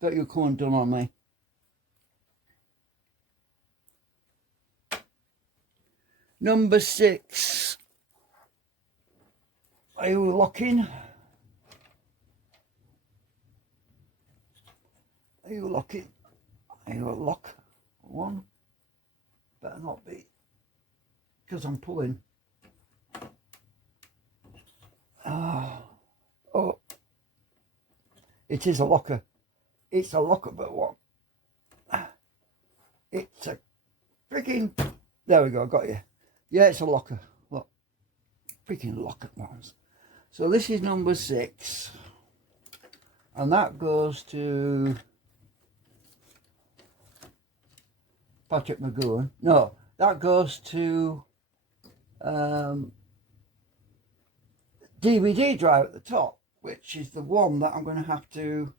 Thought you were coming down on me. Number 6. Are you locking? Are you locking? Are you a lock? 1? Better not be. Because I'm pulling. Oh. It is a locker. It's a locker, but what? It's a freaking... There we go, I got you. Yeah, it's a locker. Look. Freaking locker ones. So this is number 6. And that goes to Patrick McGoohan. No, that goes to DVD drive at the top, which is the one that I'm going to have to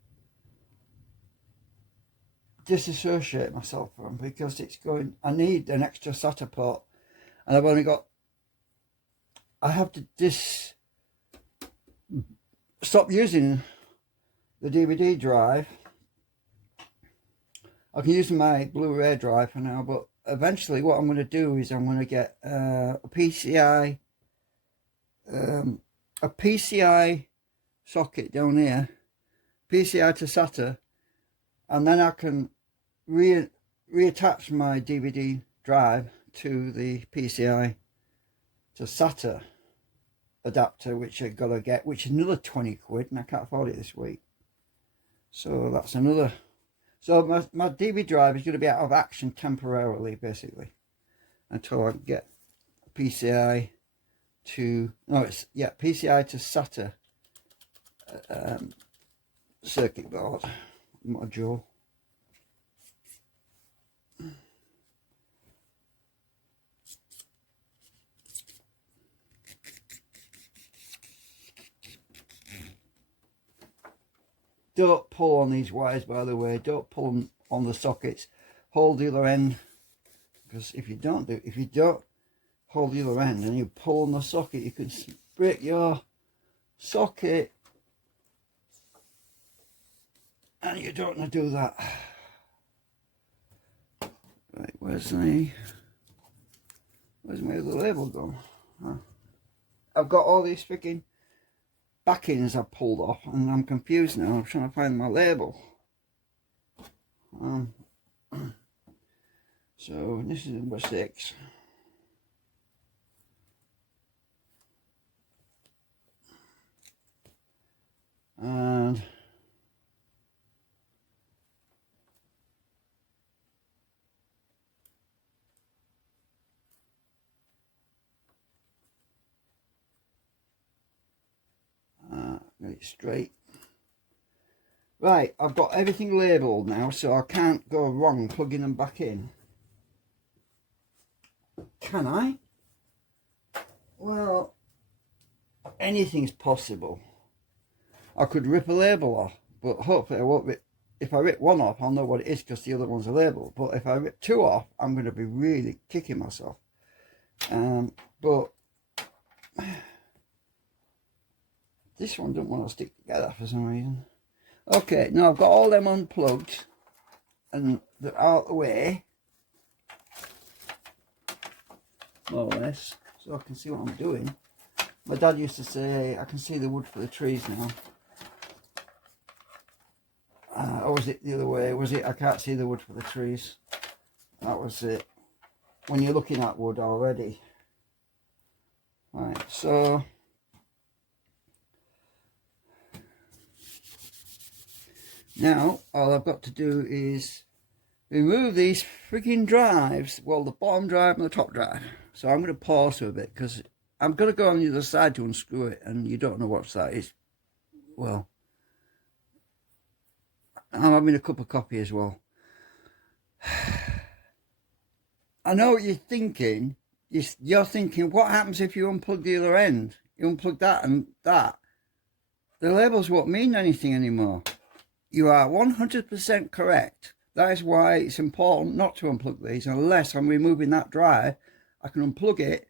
disassociate myself from, because it's going, I need an extra SATA port, and I've only got, I have to stop using the DVD drive. I can use my Blu-ray drive for now, but eventually what I'm going to do is I'm going to get a PCI socket down here, PCI to SATA, and then I can reattach my DVD drive to the PCI to SATA adapter, which I've got to get, which is another 20 quid, and I can't afford it this week. So that's another. So my DVD drive is going to be out of action temporarily, basically, until I get a PCI to, no, it's, yeah, PCI to SATA circuit board module. Don't pull on these wires, by the way. Don't pull them on the sockets. Hold the other end, because if you don't hold the other end and you pull on the socket, you can break your socket, and you don't want to do that. Right, where's my other label gone? Huh? I've got all these freaking backings I've pulled off, and I'm confused now. I'm trying to find my label. So this is number 6. And get it straight. Right, I've got everything labelled now, so I can't go wrong plugging them back in. Can I? Well, anything's possible. I could rip a label off, but hopefully I won't rip. If I rip one off, I'll know what it is because the other one's a label. But if I rip 2 off, I'm going to be really kicking myself. But this one don't want to stick together for some reason. Okay, now I've got all them unplugged and they're out of the way, more or less, so I can see what I'm doing. My dad used to say, I can see the wood for the trees now. Or was it the other way? Was it, I can't see the wood for the trees? That was it. When you're looking at wood already. Right, so now all I've got to do is remove these freaking drives. Well, the bottom drive and the top drive. So I'm going to pause for a bit because I'm going to go on the other side to unscrew it, and you don't know what that is. Well, I'm having a cup of coffee as well. I know what you're thinking. You're thinking, what happens if you unplug the other end? You unplug that and that. The labels won't mean anything anymore. You are 100% correct. That is why it's important not to unplug these unless I'm removing that drive. I can unplug it,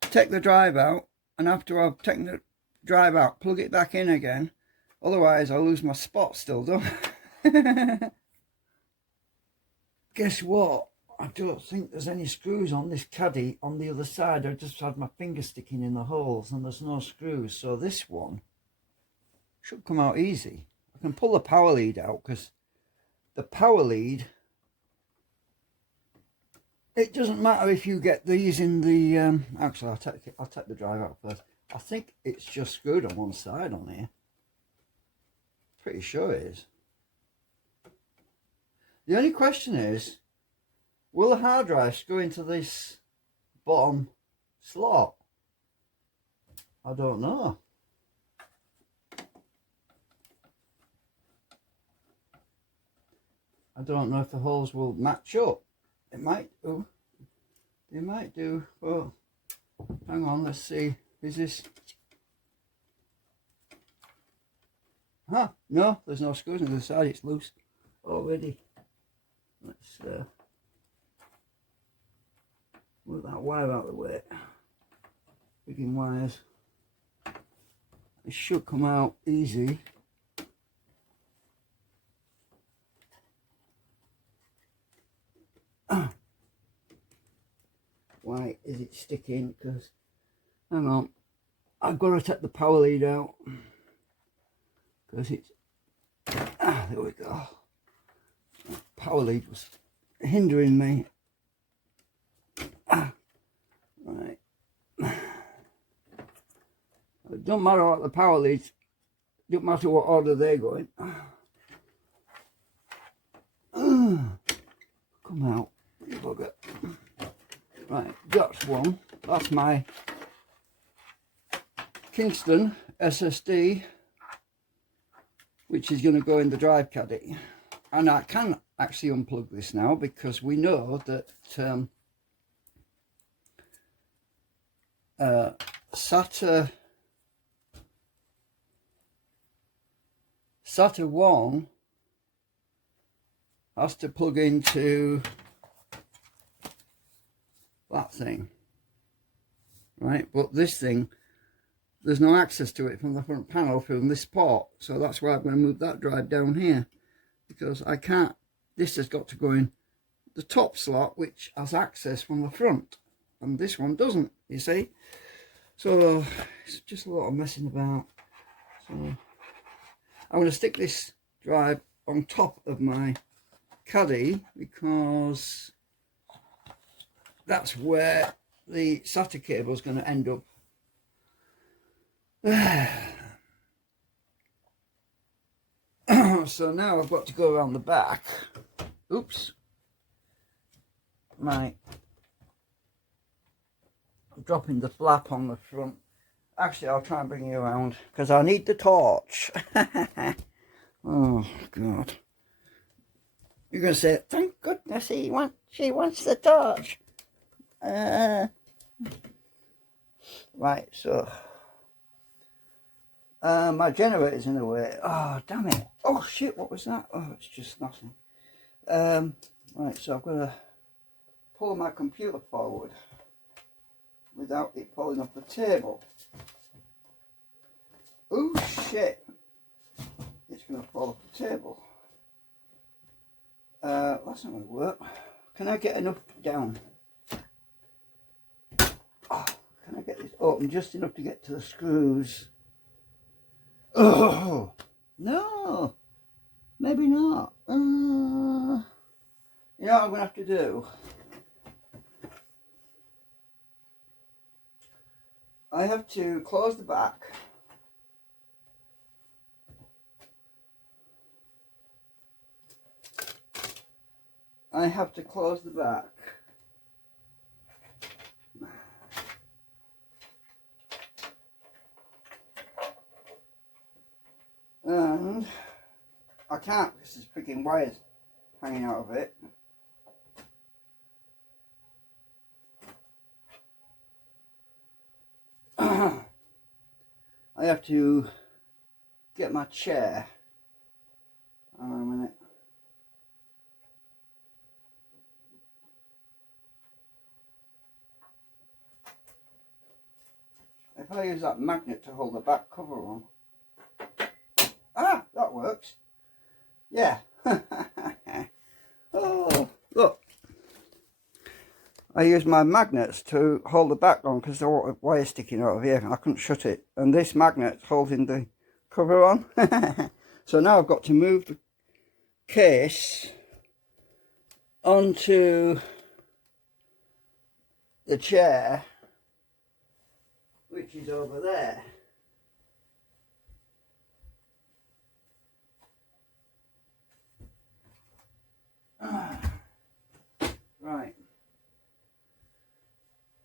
take the drive out, and after I've taken the drive out, plug it back in again. Otherwise, I'll lose my spot still, don't I? Guess what? I don't think there's any screws on this caddy on the other side. I just had my finger sticking in the holes and there's no screws. So this one should come out easy. I can pull the power lead out because the power lead, it doesn't matter if you get these in the, actually I'll take the drive out first. I think it's just screwed on one side on here. Pretty sure it is. The only question is, will the hard drive go into this bottom slot? I don't know. I don't know if the holes will match up. It might do. They might do. But hang on, let's see. Is this? Huh? No, there's no screws on the side. It's loose already. Let's move that wire out of the way. Frigging wires. It should come out easy. Why is it sticking? Because, hang on, I've got to take the power lead out. Because it's, there we go. Power lead was hindering me. Right. It don't matter what the power leads, don't matter what order they're going. Come out, you bugger. Right, that's one. That's my Kingston SSD, which is going to go in the drive caddy. And I can actually unplug this now, because we know that SATA 1 has to plug into that thing, right? But this thing, there's no access to it from the front panel from this port, so that's why I'm going to move that drive down here, because I can't. This has got to go in the top slot, which has access from the front, and this one doesn't, you see. So it's just a lot of messing about. So I'm going to stick this drive on top of my caddy, because that's where the SATA cable is going to end up. So now I've got to go around the back. Oops. I'm dropping the flap on the front. Actually, I'll try and bring you around, because I need the torch. Oh, God. You're going to say, thank goodness she wants the torch. Right, so my generator's in the way. Oh, damn it. Oh, shit, what was that? Oh, it's just nothing. Right, so I've got to pull my computer forward without it falling off the table. Oh, shit. It's going to fall off the table. That's not going to work. Can I get enough down? Oh, can I get this open just enough to get to the screws? Oh, no. Maybe not. You know what I'm going to have to do? I have to close the back. I have to close the back. And I can't, because there's freaking wires hanging out of it. I have to get my chair. Hang on a minute. If I use that magnet to hold the back cover on. Ah, that works. Yeah. Oh, look. I use my magnets to hold the back on, because there was a wire sticking out of here and I couldn't shut it. And this magnet's holding the cover on. So now I've got to move the case onto the chair, which is over there. Right.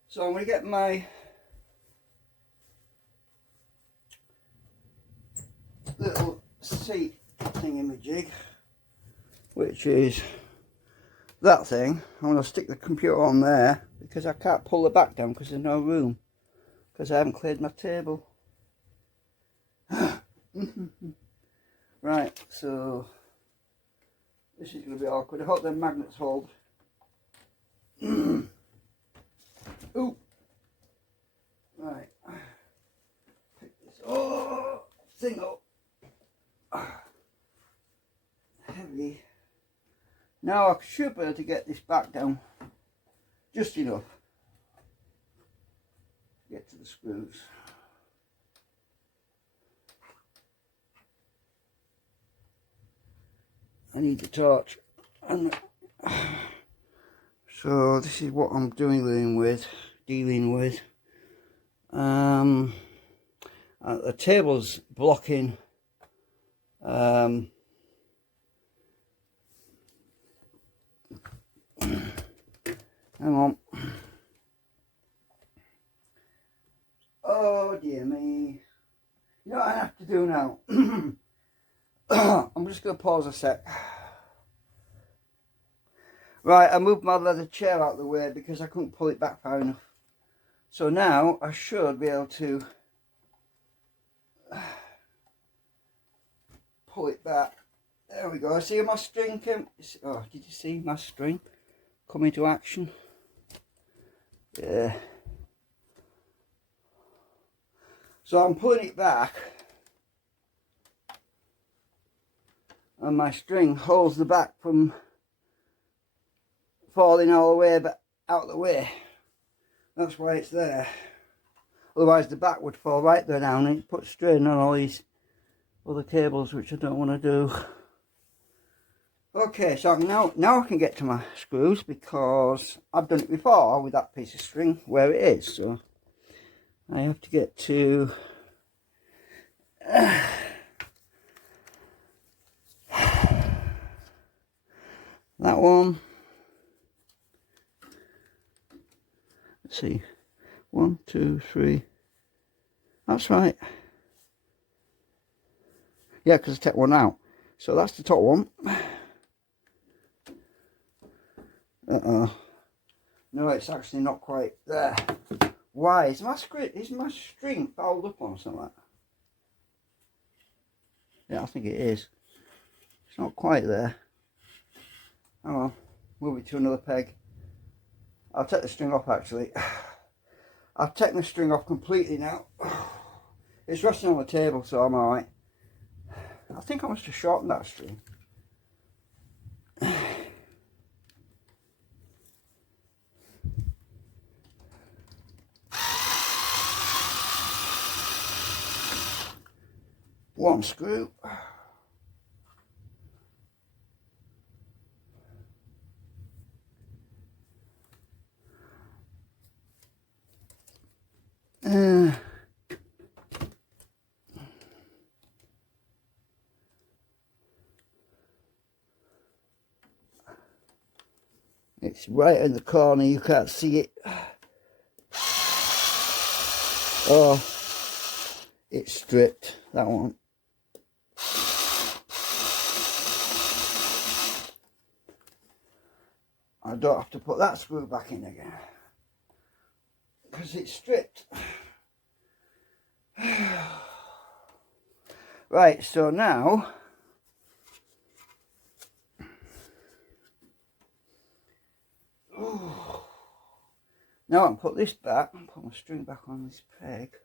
So I'm going to get my little seat thingamajig, which is that thing. I'm going to stick the computer on there, because I can't pull the back down because there's no room, because I haven't cleared my table. Right, so this is going to be awkward. I hope the magnets hold. Ooh. Right. Pick this thing up. Heavy. Now I should be able to get this back down just enough to get to the screws. I need the torch. And so this is what I'm dealing with. The table's blocking hang on. do now. I'm just going to pause a sec. Right, I moved my leather chair out of the way because I couldn't pull it back far enough. So now I should be able to pull it back. There we go. See my string came. Oh, did you see my string come into action? Yeah. So I'm pulling it back, and my string holds the back from falling all the way but out of the way. That's why it's there. Otherwise the back would fall right there down and it puts strain on all these other cables, which I don't want to do. Okay, so now I can get to my screws because I've done it before with that piece of string where it is. So I have to get to that one. Let's see, 1, 2, 3. That's right. Yeah, because I take one out. So that's the top one. No, it's actually not quite there. Why? Is my string fouled up on something like that? Yeah, I think it is. It's not quite there. Hang on. Move it to another peg. I'll take the string off actually. I've taken the string off completely now. It's resting on the table, so I'm alright. I think I must have shortened that string. One screw. It's right in the corner, you can't see it. Oh, it's stripped, that one. I don't have to put that screw back in again because it's stripped. Right, so now now I can put this back and put my string back on this peg.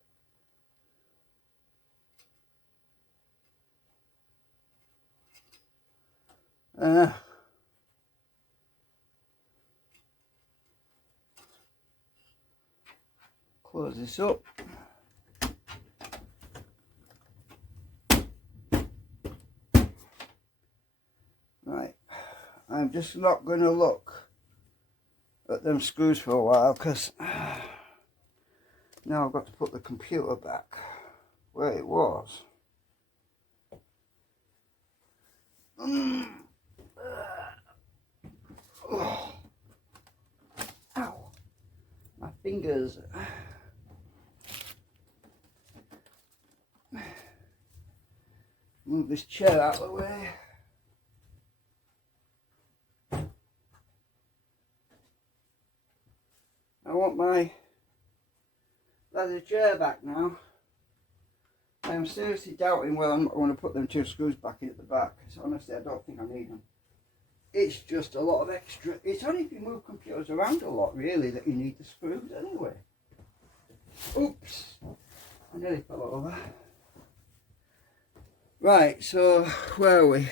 Close this up. Right, I'm just not going to look at them screws for a while because now I've got to put the computer back where it was. Oh. Ow, my fingers. Move this chair out of the way. I want my leather chair back now. I'm seriously doubting whether I want to put them 2 screws back in at the back, because honestly I don't think I need them. It's just a lot of extra. It's only if you move computers around a lot really that you need the screws anyway. Oops, I nearly fell over. Right, so where are we?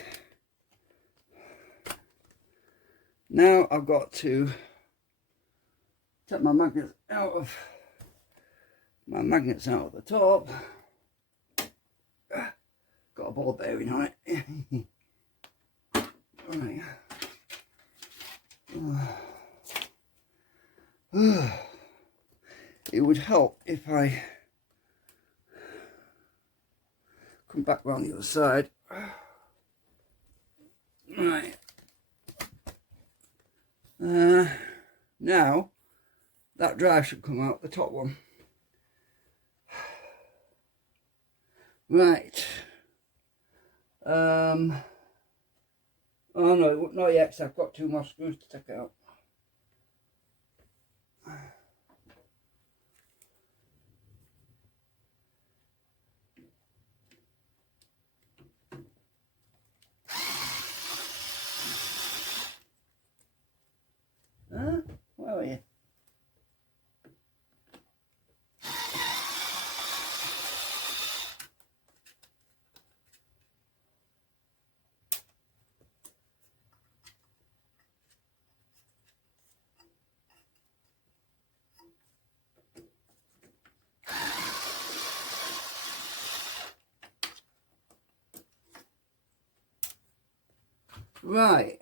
Now I've got to take my magnets out of the top. Got a ball bearing on it. Right. It would help if I come back round the other side. Right. Now that drive should come out, the top one. Right. Oh no, not yet, 'cause I've got 2 more screws to take out. Huh? Where are you? Right.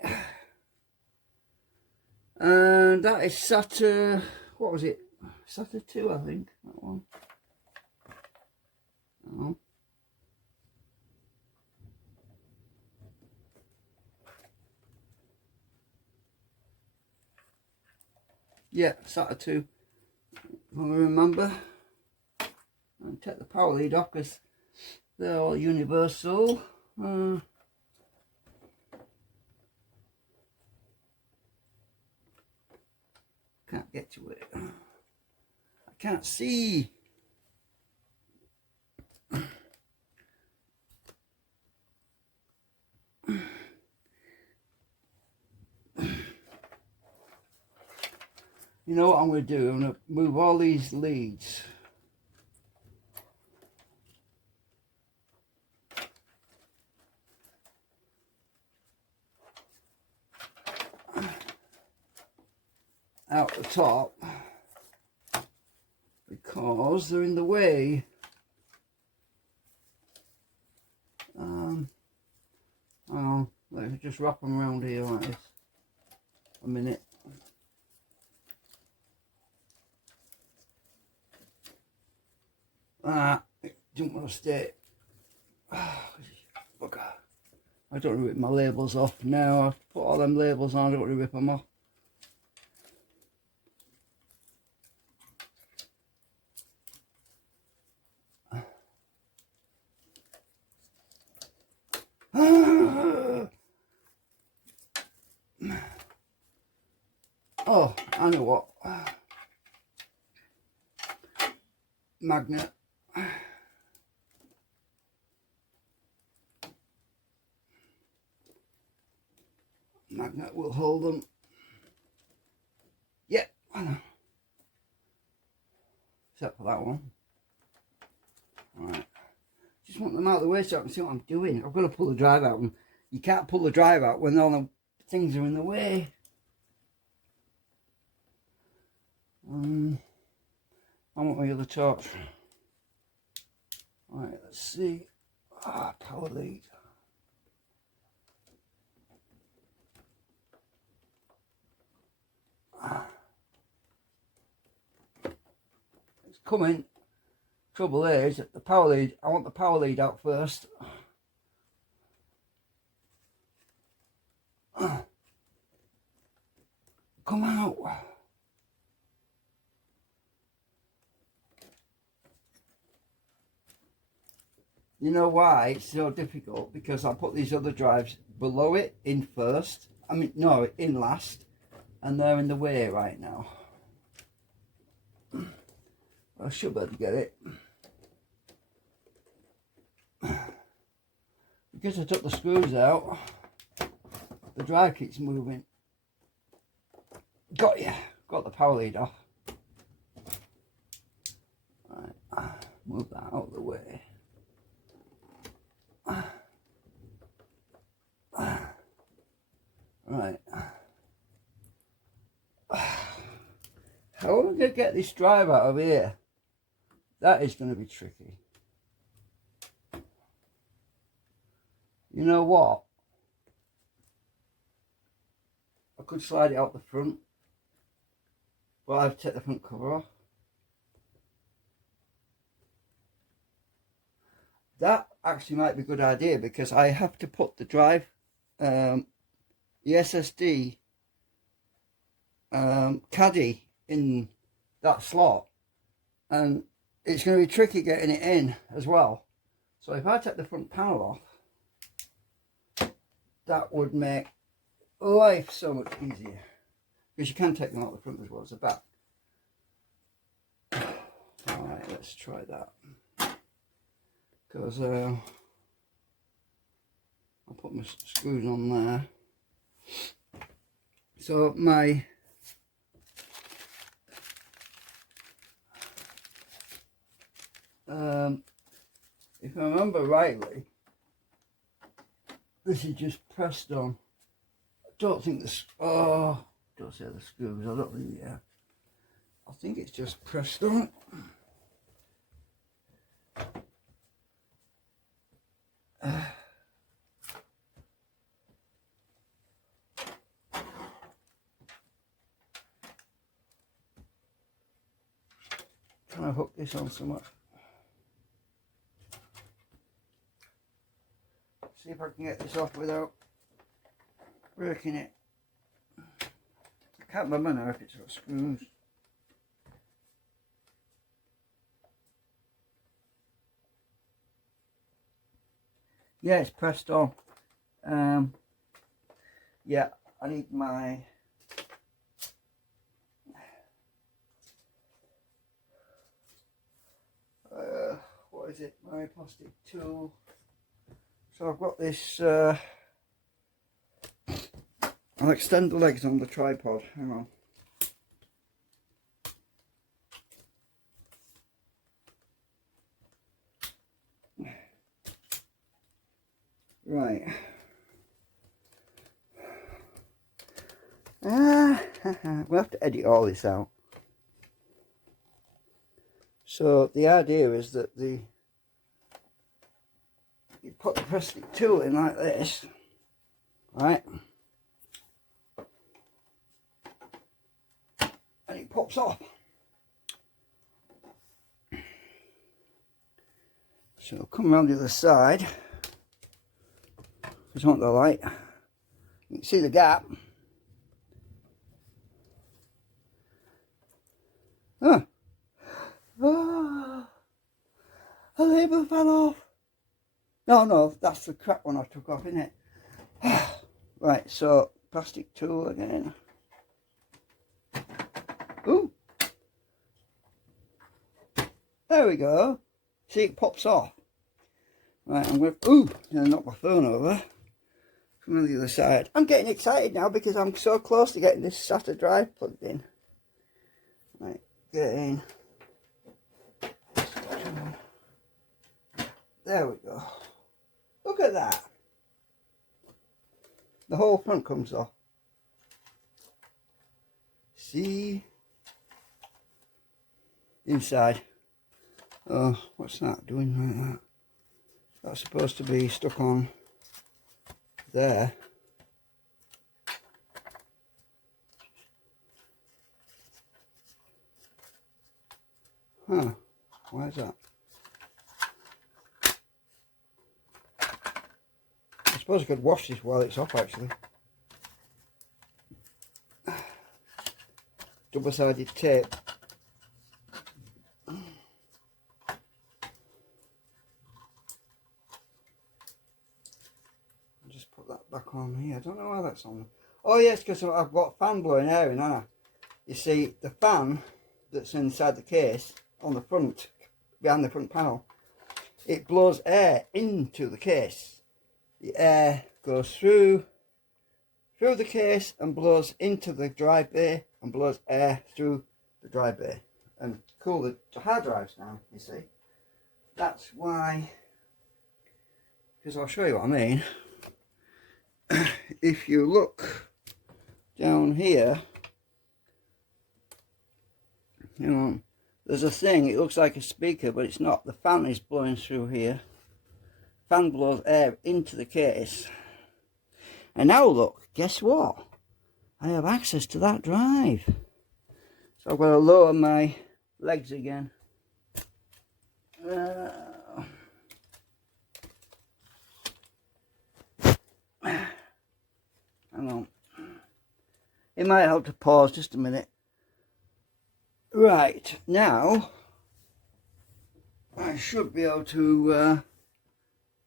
And that is SATA, what was it? SATA 2, I think, that one. Oh. Yeah, SATA 2, if I remember. And take the power lead off because they're all universal. Can't get to it. I can't see. You know what I'm going to do? I'm going to move all these leads. Out the top because they're in the way. Oh, let's just wrap them around here like this. A minute. Don't want to stay. Bugger. I don't want to rip my labels off now. I've put all them labels on, I don't want to rip them off. Oh, I know what. Magnet. Magnet will hold them. Yep, I know. Except for that one. Alright. Just want them out of the way so I can see what I'm doing. I've got to pull the drive out. And you can't pull the drive out when all the things are in the way. I want my other torch. Alright, let's see. Power lead. It's coming. Trouble is, the power lead, I want the power lead out first. Come out. You know why it's so difficult? Because I put these other drives below it in first. I mean, no, in last. And they're in the way right now. I should be able to get it. Because I took the screws out, the drive keeps moving. Got you. Got the power lead off. Right, move that out of the way. Right. How am I going to get this drive out of here? That is going to be tricky. You know what? I could slide it out the front, but I have to take the front cover off. That actually might be a good idea because I have to put the drive, the SSD caddy in that slot, and it's going to be tricky getting it in as well. So if I take the front panel off, that would make life so much easier. Because you can take them out the front as well as the back. Alright, let's try that. Because I'll put my screws on there. So my if I remember rightly, this is just pressed on. I don't think this. Oh, don't say the screws. I don't think. Yeah, I think it's just pressed on. Trying to hook this on somewhere. See if I can get this off without breaking it. I can't remember now if it's got screws. Yeah, it's pressed on. Yeah, I need my what is it? My plastic tool. So I've got this. I'll extend the legs on the tripod. Hang on. Right. We'll have to edit all this out. So the idea is that you put the plastic tool in like this, right? And it pops off. So come around the other side. Just want the light. You can see the gap. Huh. Oh, a label fell off. No, that's the crap one I took off, isn't it? Right, so plastic tool again. Ooh. There we go. See, it pops off. Right, I'm going to, knock my phone over. From on the other side. I'm getting excited now because I'm so close to getting this SATA drive plugged in. Right, get it in. There we go. Look at that. The whole front comes off. See? Inside. Oh, what's that doing like that? That's supposed to be stuck on there. Huh, why is that? I suppose I could wash this while it's off actually. Double-sided tape. Just put that back on here. I don't know why that's on. Oh yes, because I've got fan blowing air in, haven't I? You see, the fan that's inside the case on the front, behind the front panel, it blows air into the case. The air goes through the case and blows into the drive bay and blows air through the drive bay and cool the hard drives down, you see. That's why, because I'll show you what I mean. If you look down here, hang on, there's a thing, it looks like a speaker, but it's not. The fan is blowing through here. Fan blows air into the case. And now look, guess what? I have access to that drive. So I've got to lower my legs again. Hang on. It might help to pause just a minute. Right, now I should be able to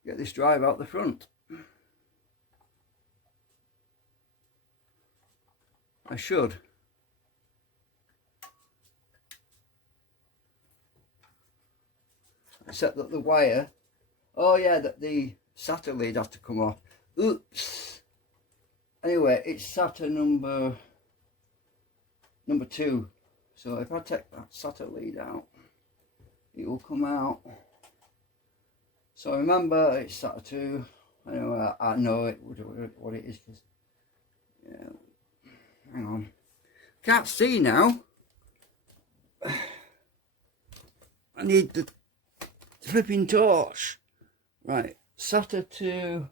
get this drive out the front. I should. Except that the wire, oh yeah, that the SATA lead has to come off. Oops. Anyway, it's SATA number 2. So if I take that SATA lead out, it will come out. So remember, it's SATA 2. Anyway, I know it what it is, because yeah. Hang on, can't see now. I need the flipping torch. Right, SATA 2.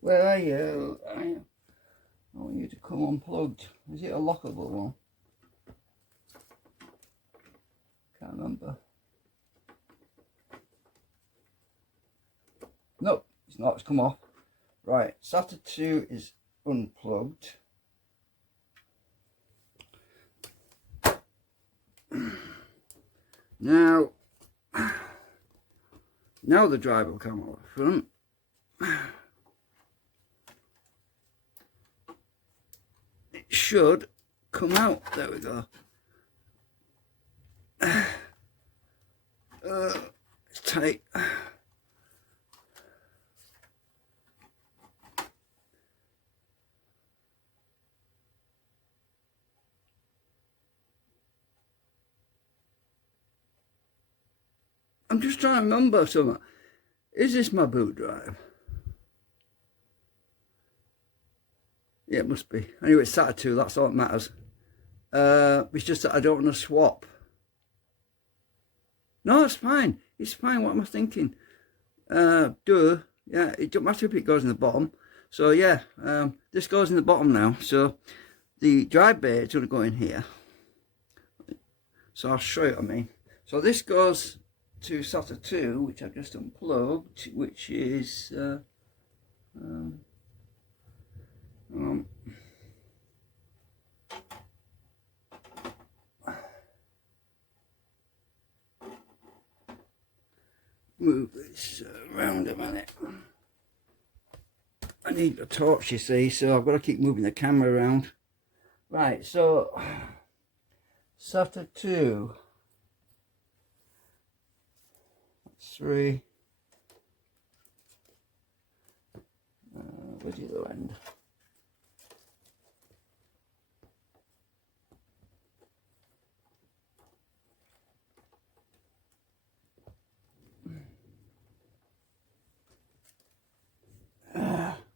Where are you? I want you to come unplugged. Is it a lockable one? Can't remember. Nope, it's not. It's come off. Right, SATA 2 is unplugged. Now the drive will come out front. It should come out. There we go. It's tight. I'm just trying to remember something. Is this my boot drive? Yeah, it must be. Anyway, it's SATA 2, that's all that matters. It's just that I don't want to swap. No, it's fine. It's fine. What am I thinking? Yeah, it don't matter if it goes in the bottom. So yeah, this goes in the bottom now. So the drive bay is going to go in here. So I'll show you what I mean. So this goes to SATA 2, which I've just unplugged, which is move this around a minute. I need a torch, you see, so I've got to keep moving the camera around. Right, so SATA 2, 3, where's the other end?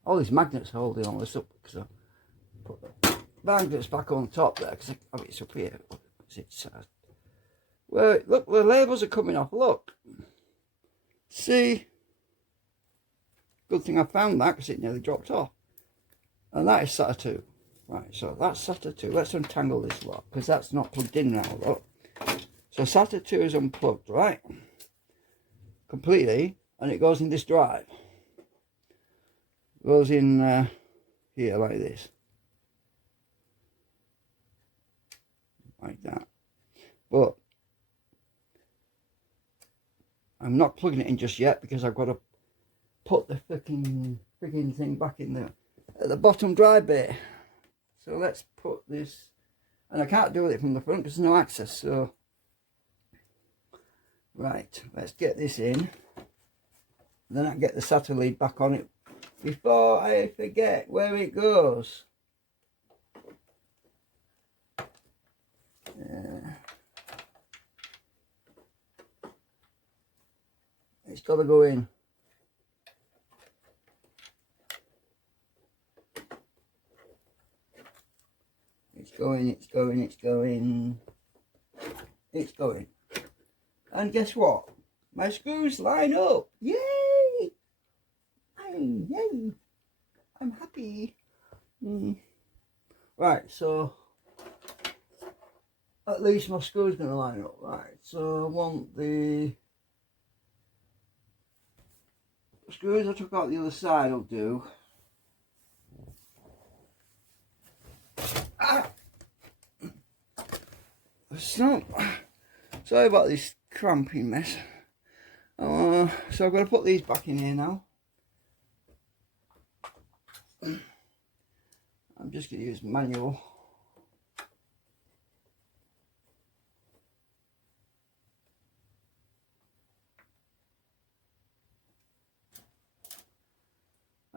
All these magnets holding all this up, because I put the magnets back on top there, because it's up here. Well, look, the labels are coming off, look. See? Good thing I found that, because it nearly dropped off. And that is SATA 2. Right, so that's SATA 2. Let's untangle this lot, because that's not plugged in now, look. So SATA 2 is unplugged, right? Completely, and it goes in this drive. Goes in here like this. Like that. But I'm not plugging it in just yet, because I've got to put the freaking thing back in there at the bottom drive bay. So let's put this, and I can't do it from the front because there's no access. So right, let's get this in, then I can get the SATA lead back on it before I forget where it goes. It's got to go in. It's going, it's going, it's going. It's going. And guess what? My screws line up. Yay! Yay! I'm happy. Right, so at least my screw's going to line up. Right, so I want the screws I took out the other side will do. Ah! So, sorry about this cramping mess. So I've got to put these back in here now. I'm just going to use manual.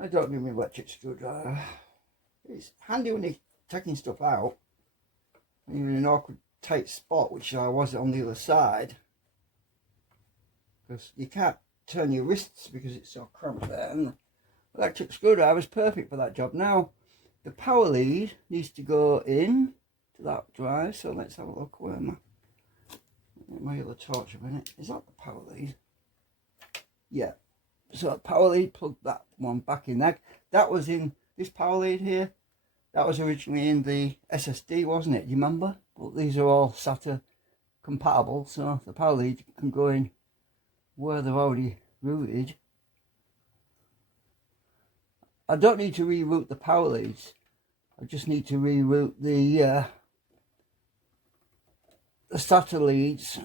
I don't need my electric screwdriver. It's handy when you're taking stuff out. You're in an awkward tight spot, which I was on the other side. Because you can't turn your wrists because it's so cramped there. And the electric screwdriver is perfect for that job. Now, the power lead needs to go in to that drive. So let's have a look where my other torch a minute. Is that the power lead? Yeah. So power lead, plug that one back in there. That was in this power lead here. That was originally in the SSD, wasn't it? Do you remember? But these are all SATA compatible, so the power lead can go in where they're already routed. I don't need to reroute the power leads. I just need to reroute the SATA leads.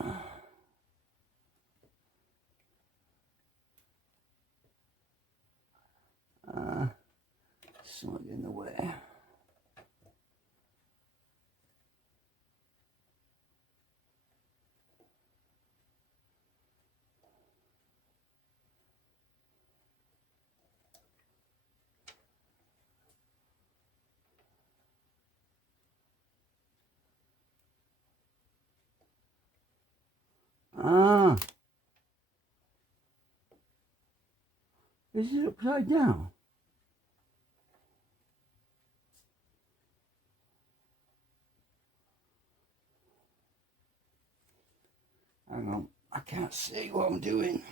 Something in the way. Is it upside down? Hang on, I can't see what I'm doing.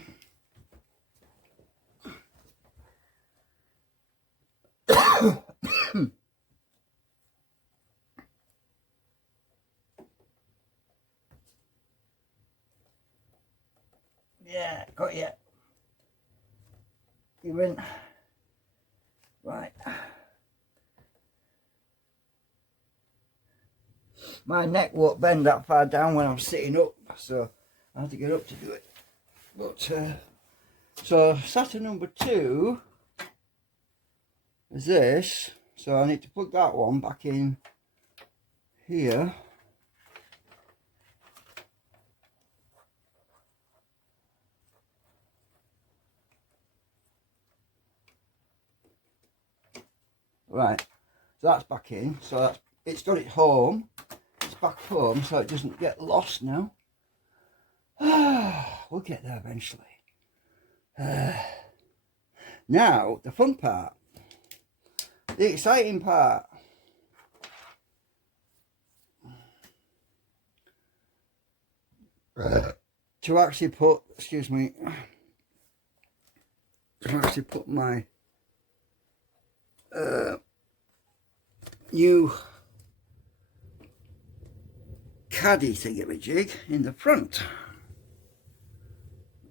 Yeah, got you. You in. Right. My neck won't bend that far down when I'm sitting up, so I have to get up to do it. But so SATA number 2 is this. So I need to plug that one back in here. Right, so that's back in. So it's got it home. It's back home, so it doesn't get lost now. We'll get there eventually. Now, the fun part. The exciting part. To actually put, excuse me, to actually put my new caddy thingamajig in the front.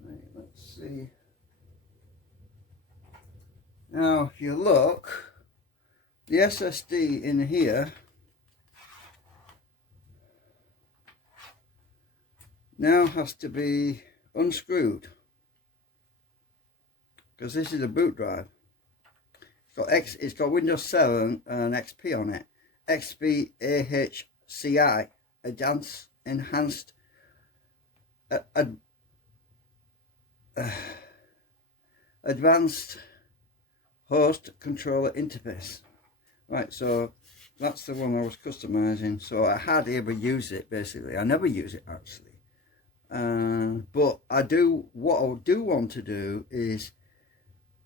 Right, let's see. Now, if you look, the SSD in here now has to be unscrewed because this is a boot drive. It's got Windows 7 and XP on it. XP AHCI, Enhanced Advanced Host Controller Interface. Right, so that's the one I was customizing. So I hardly ever use it, basically. I never use it, actually. But what I do want to do is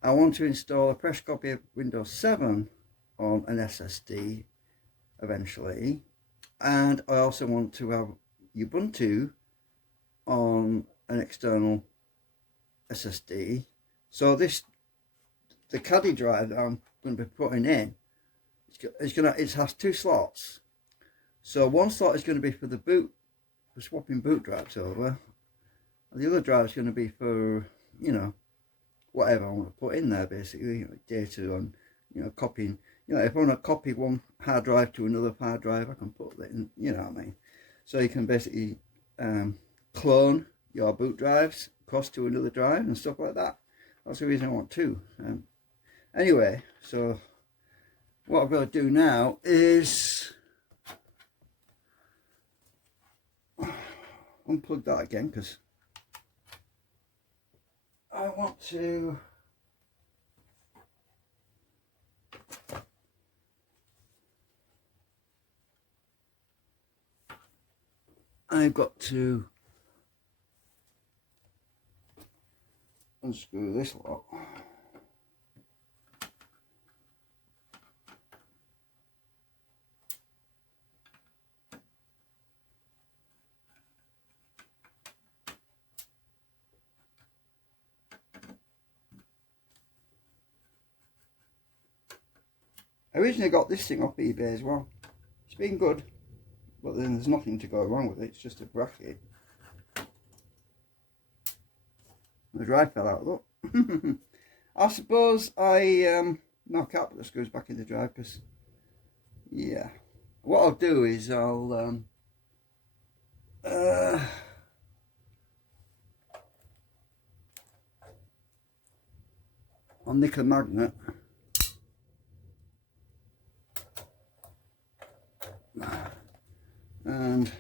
I want to install a fresh copy of Windows 7 on an SSD eventually, and I also want to have Ubuntu on an external SSD. So the caddy drive that I'm going to be putting in, it has 2 slots. So one slot is going to be for the boot, for swapping boot drives over, and the other drive is going to be for, you know, whatever I want to put in there, basically, data on, copying. If I want to copy one hard drive to another hard drive, I can put that in, you know what I mean. So you can basically clone your boot drives across to another drive and stuff like that. That's the reason I want two. Anyway, so what I've got to do now is unplug that again, because I want to I've got to unscrew this lot. I originally got this thing off eBay as well. It's been good, but then there's nothing to go wrong with it. It's just a bracket. The drive fell out, look. I suppose no, I can't put the screws back in the drive because, yeah. What I'll do is I'll nick a magnet. And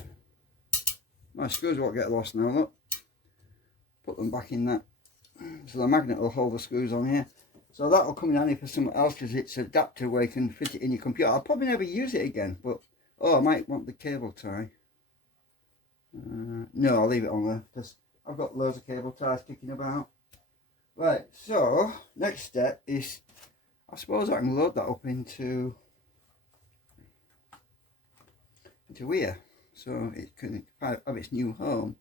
my screws won't get lost now, look. Put them back in that. So the magnet will hold the screws on here. So that'll come in handy for something else because it's an adapter where you can fit it in your computer. I'll probably never use it again, but oh, I might want the cable tie. No, I'll leave it on there because I've got loads of cable ties kicking about. Right, so next step is, I suppose I can load that up into here, so it can have its new home.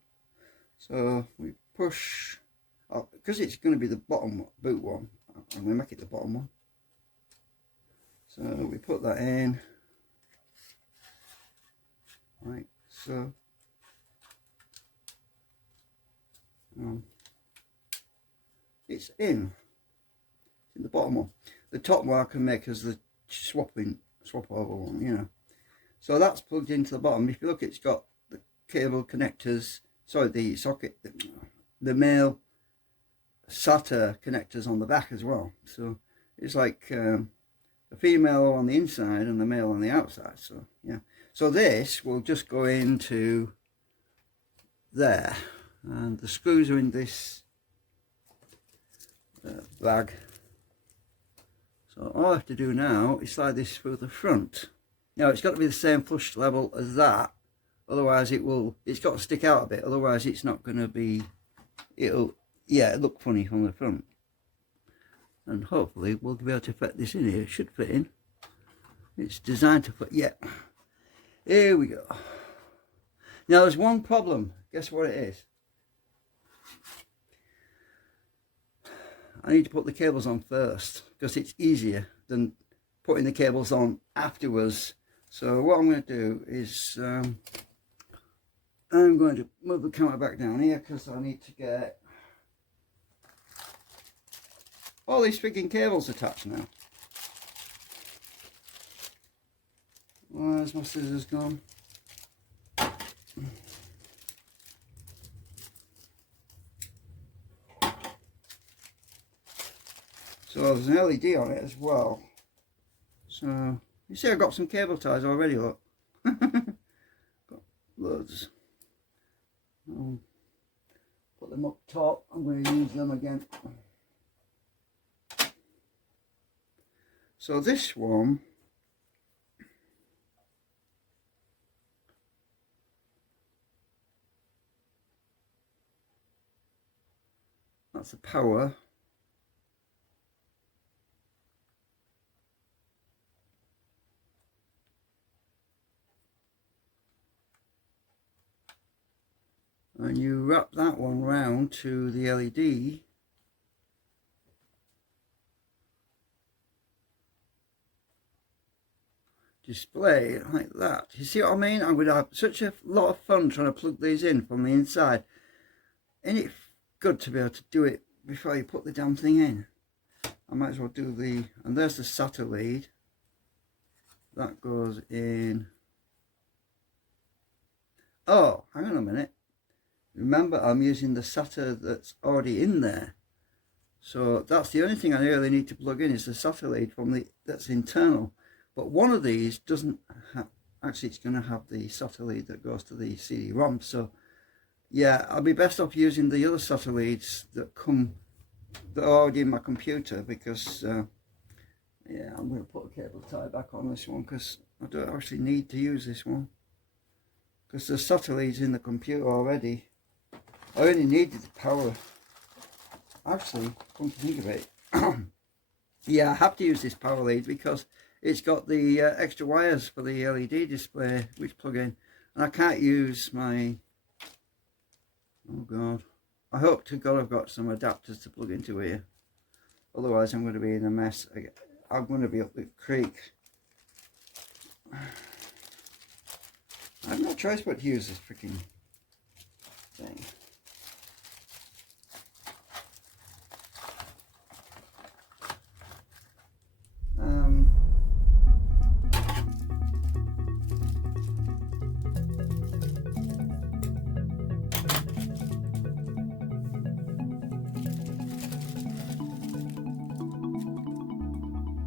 So we push up, because it's going to be the bottom boot one. I'm going to make it the bottom one. So we put that in, like so. It's in the bottom one. The top one I can make as the swap over one, you know. So that's plugged into the bottom. If you look, it's got the cable connectors, sorry, the socket, the male SATA connectors on the back as well. So it's like the female on the inside and the male on the outside. So yeah, so this will just go into there, and the screws are in this bag. So all I have to do now is slide this through the front. Now it's got to be the same flush level as that, otherwise it's got to stick out a bit, otherwise it's not going to be, it'll look funny from the front. And hopefully we'll be able to fit this in here. It should fit in. It's designed to fit, yeah. Here we go. Now there's one problem, guess what it is? I need to put the cables on first, because it's easier than putting the cables on afterwards. So what I'm going to do is I'm going to move the camera back down here because I need to get all these freaking cables attached now. Where's my scissors gone? So there's an LED on it as well. So you see I've got some cable ties already, look. Got loads. Put them up top. I'm going to use them again. So this one, that's the power. And you wrap that one round to the LED. Display like that. You see what I mean? I'm going to have such a lot of fun trying to plug these in from the inside. Ain't it good to be able to do it before you put the damn thing in? I might as well do and there's the SATA lead. That goes in. Oh, hang on a minute. Remember, I'm using the SATA that's already in there. So that's the only thing I really need to plug in is the SATA lead from that's internal. But one of these doesn't have, actually it's going to have the SATA lead that goes to the CD-ROM. So yeah, I'll be best off using the other SATA leads that are already in my computer, because yeah, I'm going to put a cable tie back on this one because I don't actually need to use this one, because the SATA lead's in the computer already. I only needed the power. Actually, come to think of it, yeah, I have to use this power lead because it's got the extra wires for the LED display which plug in, and I can't use my, oh god, I hope to god I've got some adapters to plug into here, otherwise I'm going to be in a mess. I'm going to be up the creek. I have no choice but to use this freaking thing.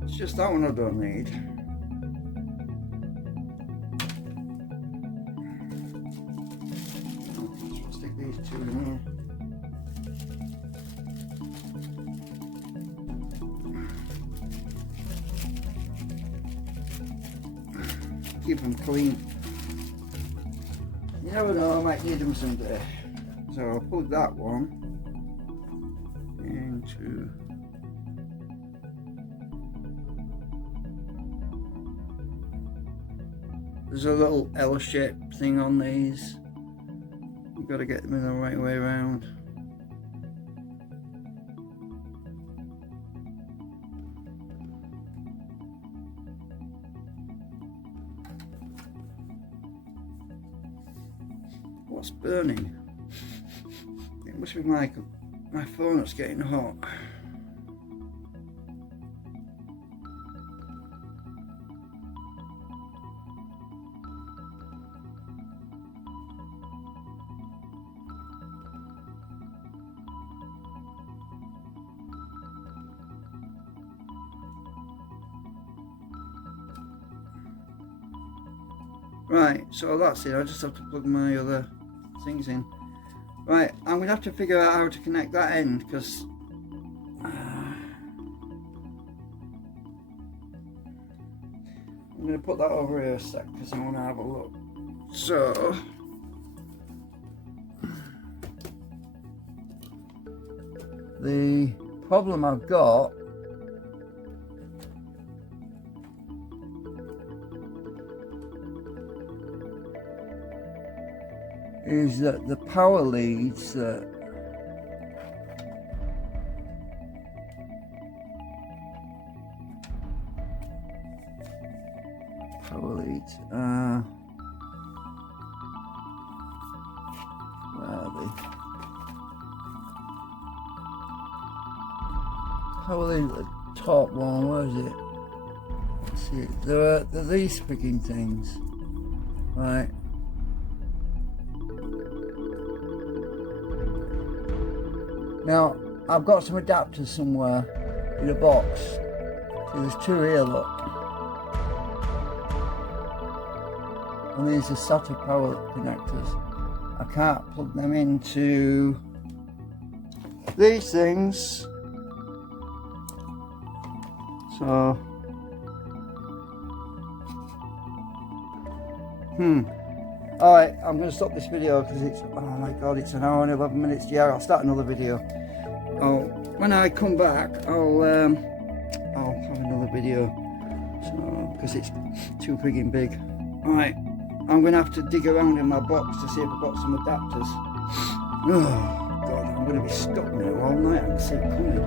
It's just that one I don't need. I'll stick these two in here. Keep them clean. You never know, I might need them someday. So I'll plug that one into there's a little L-shaped thing on these. You've got to get them in the right way around. What's burning? It must be my phone that's getting hot. Right, so that's it. I just have to plug my other things in. Right, I'm going to have to figure out how to connect that end, because I'm going to put that over here a sec because I want to have a look. So the problem I've got is that the power leads where are they? Power lead at the top one, where is it? Let's see, they're these freaking things, right? Now, I've got some adapters somewhere in a box. See, there's two here, look. And these are SATA power connectors. I can't plug them into these things. So, alright, I'm going to stop this video because it's, oh my god, it's an hour and 11 minutes. Yeah, I'll start another video. When I come back, I'll have another video. So, because it's too frigging big. Alright, I'm going to have to dig around in my box to see if I've got some adapters. Oh god, I'm going to be stuck now all night. I can see it coming.